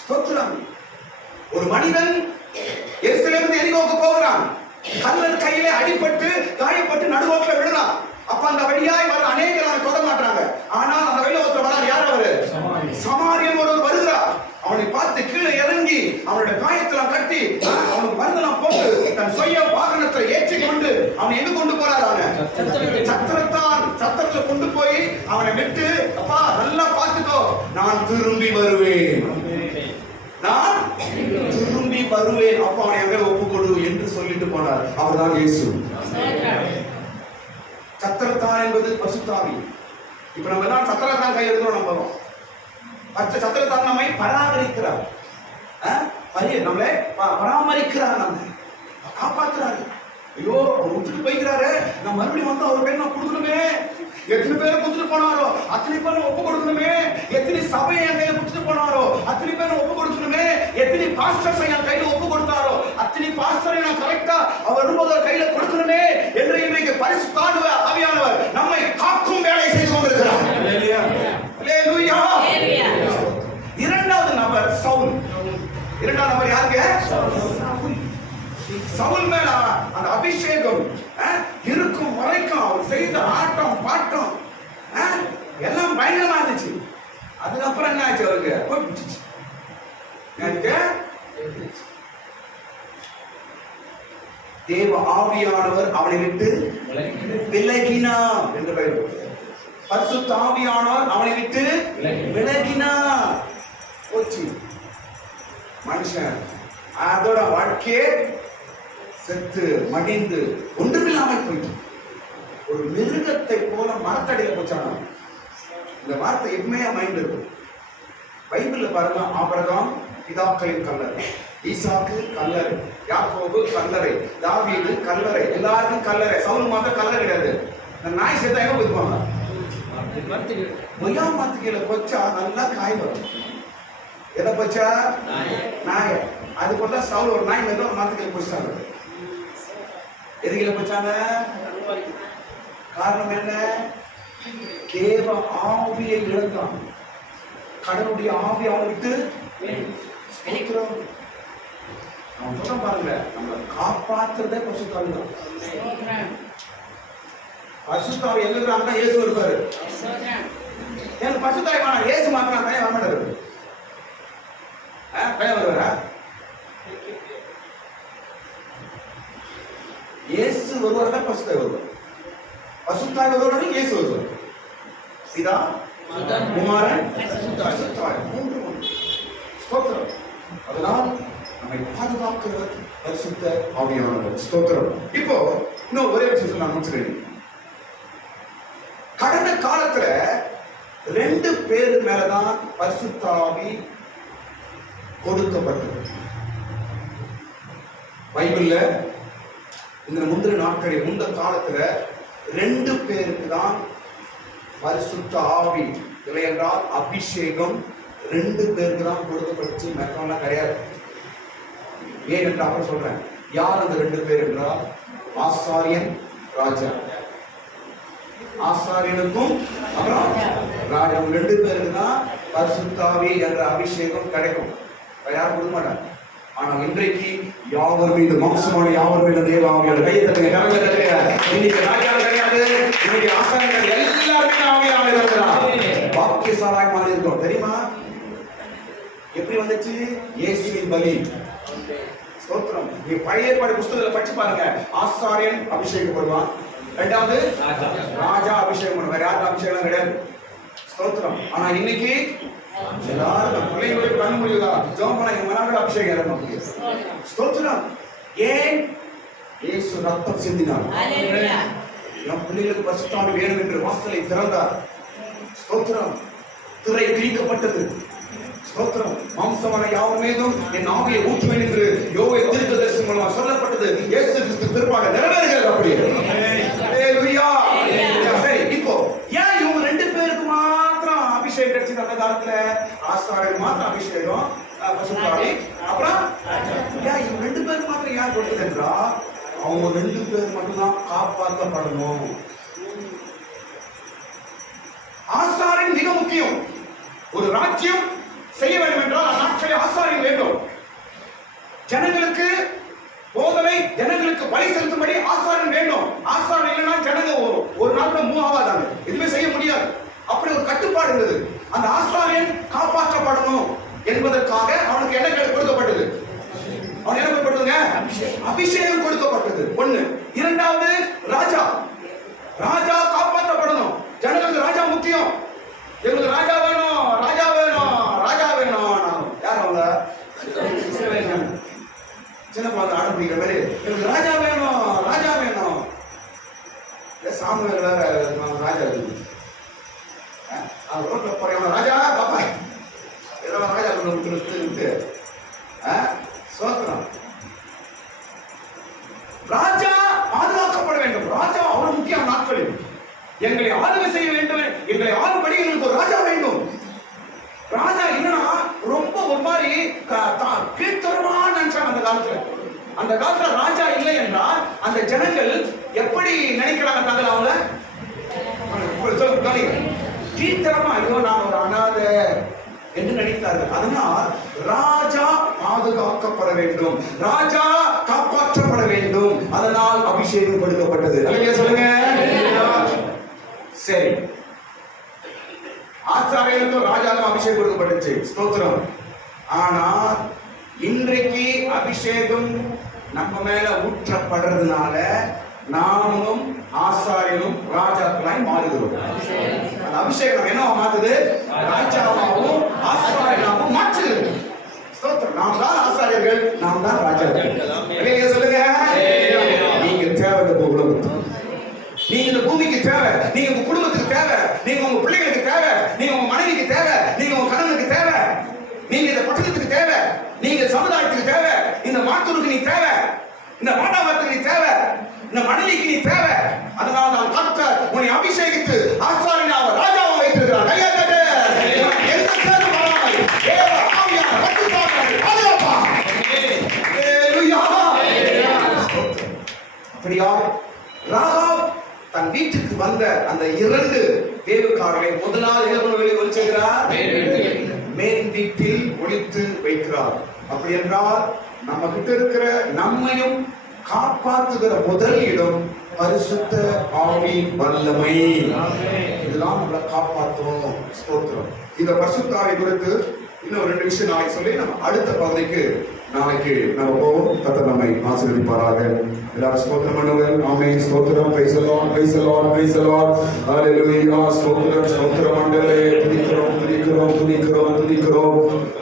ஸ்தோத்திரம். ஒரு மனிதன் எருசலேமிலிருந்து எரிகோவுக்கு போகிறான். கல்லர் கையிலே அடிபட்டு காயப்பட்டு நடுவோட்ல விழுறான். அப்ப அந்த வழியாய் வர அநேகர் அவனை தொட மாட்டாங்க. ஆனால் அந்த வழியில ஒருத்தர் வரார். யார் அவரு? சமாரியன் ஒருவர் வருகிறார். அவனை பார்த்து கீழே இறங்கி அவனுடைய காயத்தெல்லாம் கட்டி அவனுக்கு மருந்தெல்லாம் போட்டு தன் சுய வாகனத்தை ஏற்றி கொண்டு அவனை எங்க கொண்டு போறாரு? அவனை சத்திரத்துல கொண்டு போய் அவனை விட்டு, அப்பா நல்லா பார்த்துக்கோ, நான் திரும்பி வருவேன், நான் திரும்பி வருவேன், அப்ப அவனை எங்க ஒப்பு கொடு என்று சொல்லிட்டு போனார். அவர்தான் இயேசு. சத்திரத்தான் என்பது பசுத்தாவி. இப்ப நம்ம எல்லாம் சத்திரத்தான் கை எடுக்கிறோம். நம்ம சத்திரத்தான் நம்மை பராமரிக்கிறார், நம்மளை பராமரிக்கிறார், நம்ம காப்பாற்றுறாரு. ஐயோ அவர் விட்டுட்டு போய்க்கிறாரு, நான் மறுபடியும் வந்து அவர் பேர் நான் கொடுக்கணுமே. எத்தனை பேரை கொடுத்துட்டு போனாரோ அத்தனை பேரை ஒப்பு கொடுக்கணுமே. எத்தனை சபையை என் கையில கொடுத்துட்டு போனாரோ அத்தனை பேரை ஒப்பு கொடுக்கணுமே. எத்தனை பாஸ்டர்ஸை என் கையில ஒப்பு கொடுத்தாரோ அத்தனை பாஸ்டரை நான் கரெக்டா அவர் வரும்போது கையில கொடுக்கணுமே என்று இன்றைக்கு பரிசுத்த ஆவியானவர் நம்மை காக்கும் வேலை செய்து கொண்டிருக்கிறார். அல்லேலூயா. இரண்டாவது நபர் சவுல். இரண்டாவது நபர் யாருங்க? சவுல் மேல அந்த அபிஷேகம் இருக்கும் வரைக்கும் அவர் செய்த ஆட்டம் பாட்டம் எல்லாம் பயங்கரமா இருந்துச்சு. அதுக்கப்புறம் என்ன ஆச்சு? அவருக்கு தேவ ஆவியானவர் அவனை விட்டு விலகினார் என்று பெயர். பரிசுத்த ஆவியானவர் அவனை விட்டு விலகினார். போச்சு மனுஷன். அதோட வாழ்க்கையே செத்து மடிந்து ஒன்றுமில்லாமல் போயிட்டு ஒரு மிருகத்தை போல மரத்தடியில போச்சானா. இந்த வார்த்தை எப்பவுமே மைண்ட் இருக்கும். பைபிள்ல பாருங்க, ஆபிரகாம் பிதாக்களின் கல்லறை, ஈசாக்கு கல்லறை, யாக்கோபு கல்லறை, தாவீது கல்லறை, எல்லாருக்கும் கல்லறை. சவுல் மாத்திரம் கல்லறை கிடையாது. இந்த நாய் சேர்த்தா எங்க போயிருப்பாங்க? மொய்யா மாத்துக்கையில போச்சா நல்லா காய் வரும். எதை போச்சா? நாய. அது போல சவுல் ஒரு நாய் மேல மாத்துக்கையில போச்சாங்க. எதுக்கில போச்சாங்க? காரணம் என்ன? தேவ ஆவியை இழந்தான். கடவுளுடைய ஆவி அவனை விட்டு அவன் சொல்ல பாருங்க, நம்மளை காப்பாத்துறதே பரிசுத்தாவி தான். பரிசுத்தாவி எங்க இருக்காங்கன்னா இயேசு இருக்காரு. எனக்கு பரிசுத்தாவி வேணாம், இயேசு மாத்திரம் பையன் வரமாட்டாரு. பையன் வருவாரா? இயேசு வருவார், பரிசுத்தாவி வருவார். பரிசுத்தாவி வருவார், இயேசு வருவார். பிதா, குமாரன், பரிசுத்தாவி, மூன்று ஒன்று. ஸ்தோத்திரம். அதனால் நம்மை பாதுகாக்கிறவர் பரிசுத்த ஆவியானவர். ஸ்தோத்திரம். இப்போ இன்னும் ஒரே விஷயம் நான் முடிச்சுக்கிறேன். கடந்த காலத்துல 2 பேர் மேலதான் பரிசுத்த ஆவி கொடுக்கப்பட்டது. பைபிள்ல இந்த முந்தின நாட்களில் முந்த காலத்துல 2 பேருக்கு தான் பரிசுத்த ஆவி இல்லை என்றால் அபிஷேகம் 2 பேருக்கு தான் கொடுக்கப்பட்டுச்சு. மற்றவங்களாம் கிடையாது. ஏன் என்று அப்புறம் சொல்றேன். யார் அந்த 2 பேர் என்றால் ஆசாரியன், ராஜா. ஆசாரியனுக்கும் அப்புறம் ராஜா 2 பேருக்கு தான் பரிசுத்த ஆவி என்ற அபிஷேகம் கிடைக்கும். யாரும் கொடுக்க மாட்டாங்க. ஆனால் இன்றைக்கு யாவர் மீது மாம்சமான யாவர் மீது தேவ ஆவியானவர் கையை தட்டுங்க. இன்னைக்கு ராஜா யாரு? என்னுடைய ஆசாரியர்கள் எல்லாருமே ஆவியானவர் இருக்கிறார். பாக்கியசாலாய் மாறி இருக்கோம். தெரியுமா எப்படி வந்துச்சு? இயேசுவின் பலி. ஸ்தோத்திரம். நீ பழைய ஏற்பாடு புத்தகத்துல படிச்சு பாருங்க. ஆசாரியன் அபிஷேகப்படுவான். இரண்டாவது ராஜா அபிஷேகம் பண்ணுவார். வேற யாரும் அபிஷேகம் கிடையாது. ஸ்தோத்திரம். ஆனா இன்னைக்கு எல்லாரும் பிள்ளைகளுடைய கண் முடியுதா ஜோம் பண்ண எங்க மனாக அபிஷேகம் நமக்கு. ஸ்தோத்திரம். ஏன்? இயேசு ரத்தம் சிந்தினார். என் பிள்ளைகளுக்கு பரிசுத்தாவி வேணும் என்று வாசலை திறந்தார். ஸ்தோத்திரம். திரை கிழிக்கப்பட்டது. ஸ்தோத்திரம். மாம்சமான யாவர் மீதும் என் ஆவியை ஊற்றுவேன் என்று யோவேல் தீர்க்கதரிசி மூலமாக சொல்லப்பட்டது. இயேசு கிறிஸ்து பிற்பாடு நிறைவேறுகிறது. அப்படியே ஹalleluya. சரி, இப்போ ஏன் இவங்க ரெண்டு பேருக்கு மாத்திரம் அபிஷேகம் கிடைச்சது? அந்த காலத்துல ஆசாரியர் மாத்திரம் அபிஷேகம், பசுத்தாவி, அப்புறம் ஏன் இவங்க ரெண்டு பேருக்கு மாத்திரம் ஏன் கொடுத்தது என்றா, அவங்க ரெண்டு பேர் மட்டும்தான் காப்பாற்றப்படணும். ஆசாரியன் மிக முக்கியம். ஒரு ராஜ்யம் செய்ய வேண்டும் என்றால் அந்நாட்களில் ஆசாரியன் வேண்டும். ஜனங்களுக்கு போதனை, ஜனங்களுக்கு பலி செலுத்தும்படி ஆசாரியன் வேண்டும். ஆசாரியன் இல்லைன்னா ஜனங்க ஒரு நாள் மூவ் ஆகாதாங்க, எதுவுமே செய்ய முடியாது. அப்படி ஒரு கட்டுப்பாடு இருந்தது. அந்த ஆசாரியன் காப்பாற்றப்படணும் என்பதற்காக அவனுக்கு என்ன கொடுக்கப்பட்டது? அவன் என்ன கொடுக்கப்பட்டதுங்க? அபிஷேகம் கொடுக்கப்பட்டது. ஒண்ணு. இரண்டாவது, ராஜா. ராஜா காப்பாற்றப்படணும். ஜனங்களுக்கு ராஜா முக்கியம். எங்களுக்கு ராஜா வேணும், ராஜா வேணும், ராஜா வேணும். யார் அவங்க? சின்ன பாத்து ஆட பிடிக்கிற மாதிரி எங்களுக்கு ராஜா வேணும், ராஜா வேணும். சாமுவேல் வேற ராஜா இருக்குது. ரோட்ல போறேன் ராஜா பாப்பா ஏதோ ராஜா விட்டு சோத்திரம். ராஜா பாதுகாக்கப்பட வேண்டும். ராஜா அவ்வளவு முக்கியம். நாட்களில் எங்களை ஆளுகை செய்ய வேண்டும். எங்களை ஆளுபடி எங்களுக்கு ஒரு ராஜா வேண்டும். ராஜா என்னன்னா ரொம்ப ஒரு மாதிரி கீழ்த்தரமா நினைச்சாங்க அந்த காலத்துல. அந்த காலத்துல ராஜா இல்லை என்றால் அந்த ஜனங்கள் எப்படி நினைக்கிறாங்க? தங்களை அவங்க கீழ்த்தரமா, ஐயோ நான் ஒரு அனாதை என்று நினைத்தார்கள். அதனால் ராஜா பாதுகாக்கப்பட வேண்டும், ராஜா காப்பாற்றப்பட வேண்டும். அதனால் அபிஷேகம் கொடுக்கப்பட்டது. சொல்லுங்க. சரி, ஆசாரியனுக்கும் ராஜாவுக்கும் அபிஷேகம் கொடுக்கப்பட்டுச்சு. ஸ்தோத்திரம். ஆனா இன்றைக்கு அபிஷேகம் நம்ம மேல ஊற்றப்படுறதுனால நாமும் ஆசாரியனும் ராஜாக்களாய் மாறுகிறோம். அந்த அபிஷேகம் என்ன மாத்துது? ராஜாவாகவும் ஆசாரியனாகவும் மாற்றுது. ஸ்தோத்திரம். நாம் தான் ஆசாரியர்கள், நாம் தான் ராஜாக்கள். சொல்லுங்க. நீங்க தேவை உலகத்துக்கு, நீங்க இந்த பூமிக்கு தேவை, நீங்க உங்க குடும்பத்துக்கு தேவை, நீங்க உங்க பிள்ளைகளுக்கு தேவை, நீங்க உங்க மனைவிக்கு தேவை, நீங்க உங்க கணவனுக்கு தேவை, நீங்க இந்த பட்டணத்துக்கு தேவை, நீங்க சமுதாயத்துக்கு தேவை, இந்த மாத்தூருக்கு நீ தேவை, இந்த மாட்டாவத்துக்கு நீ தேவை, இந்த மனைவிக்கு நீ தேவை. அதனால நான் கர்த்தர் உன்னை அபிஷேகித்து ஆசாரியனாக ராஜாவை வைத்திருக்கிறார். கையாட்டே எந்த சேரும் வராமல் தேவ ஆவியான ரட்சிப்பார்கள் பாதுகாப்பா. ஹalleluya. அப்படியா ராகாப் தன் வீட்டுக்கு வந்த அந்த இரண்டு வேவுக்காரர்களை முதலாவது வெளியே ஒளிச்சுகிறார், மேல் வீட்டில் ஒளித்து வைக்கிறார். அப்படி என்றால் நம்ம கிட்ட இருக்கிற நம்மையும் காப்பாற்றுகிற முதல் இடம் பரிசுத்த ஆவி வல்லமை. இதெல்லாம் நம்மளை காப்பாற்றும். ஸ்தோத்திரம். இந்த பரிசுத்த ஆவி குறித்து இன்னும் ரெண்டு விஷயம் நாளைக்கு சொல்லி நம்ம அடுத்த பகுதிக்கு நாளைக்கு நம்ம போவோம். கர்த்தர் நம்மை ஆசீர்வதிப்பாராக. எல்லாரும் ஸ்தோத்திரம் பண்ணுங்கள். ஆமென். ஸ்தோத்திரம். Praise the lord, praise the lord, praise the lord. Hallelujah. ஸ்தோத்திரம், ஸ்தோத்திரம். ஆண்டவரே துதிக்கிறோம், துதிக்கிறோம், துதிக்கிறோம், துதிக்கிறோம்.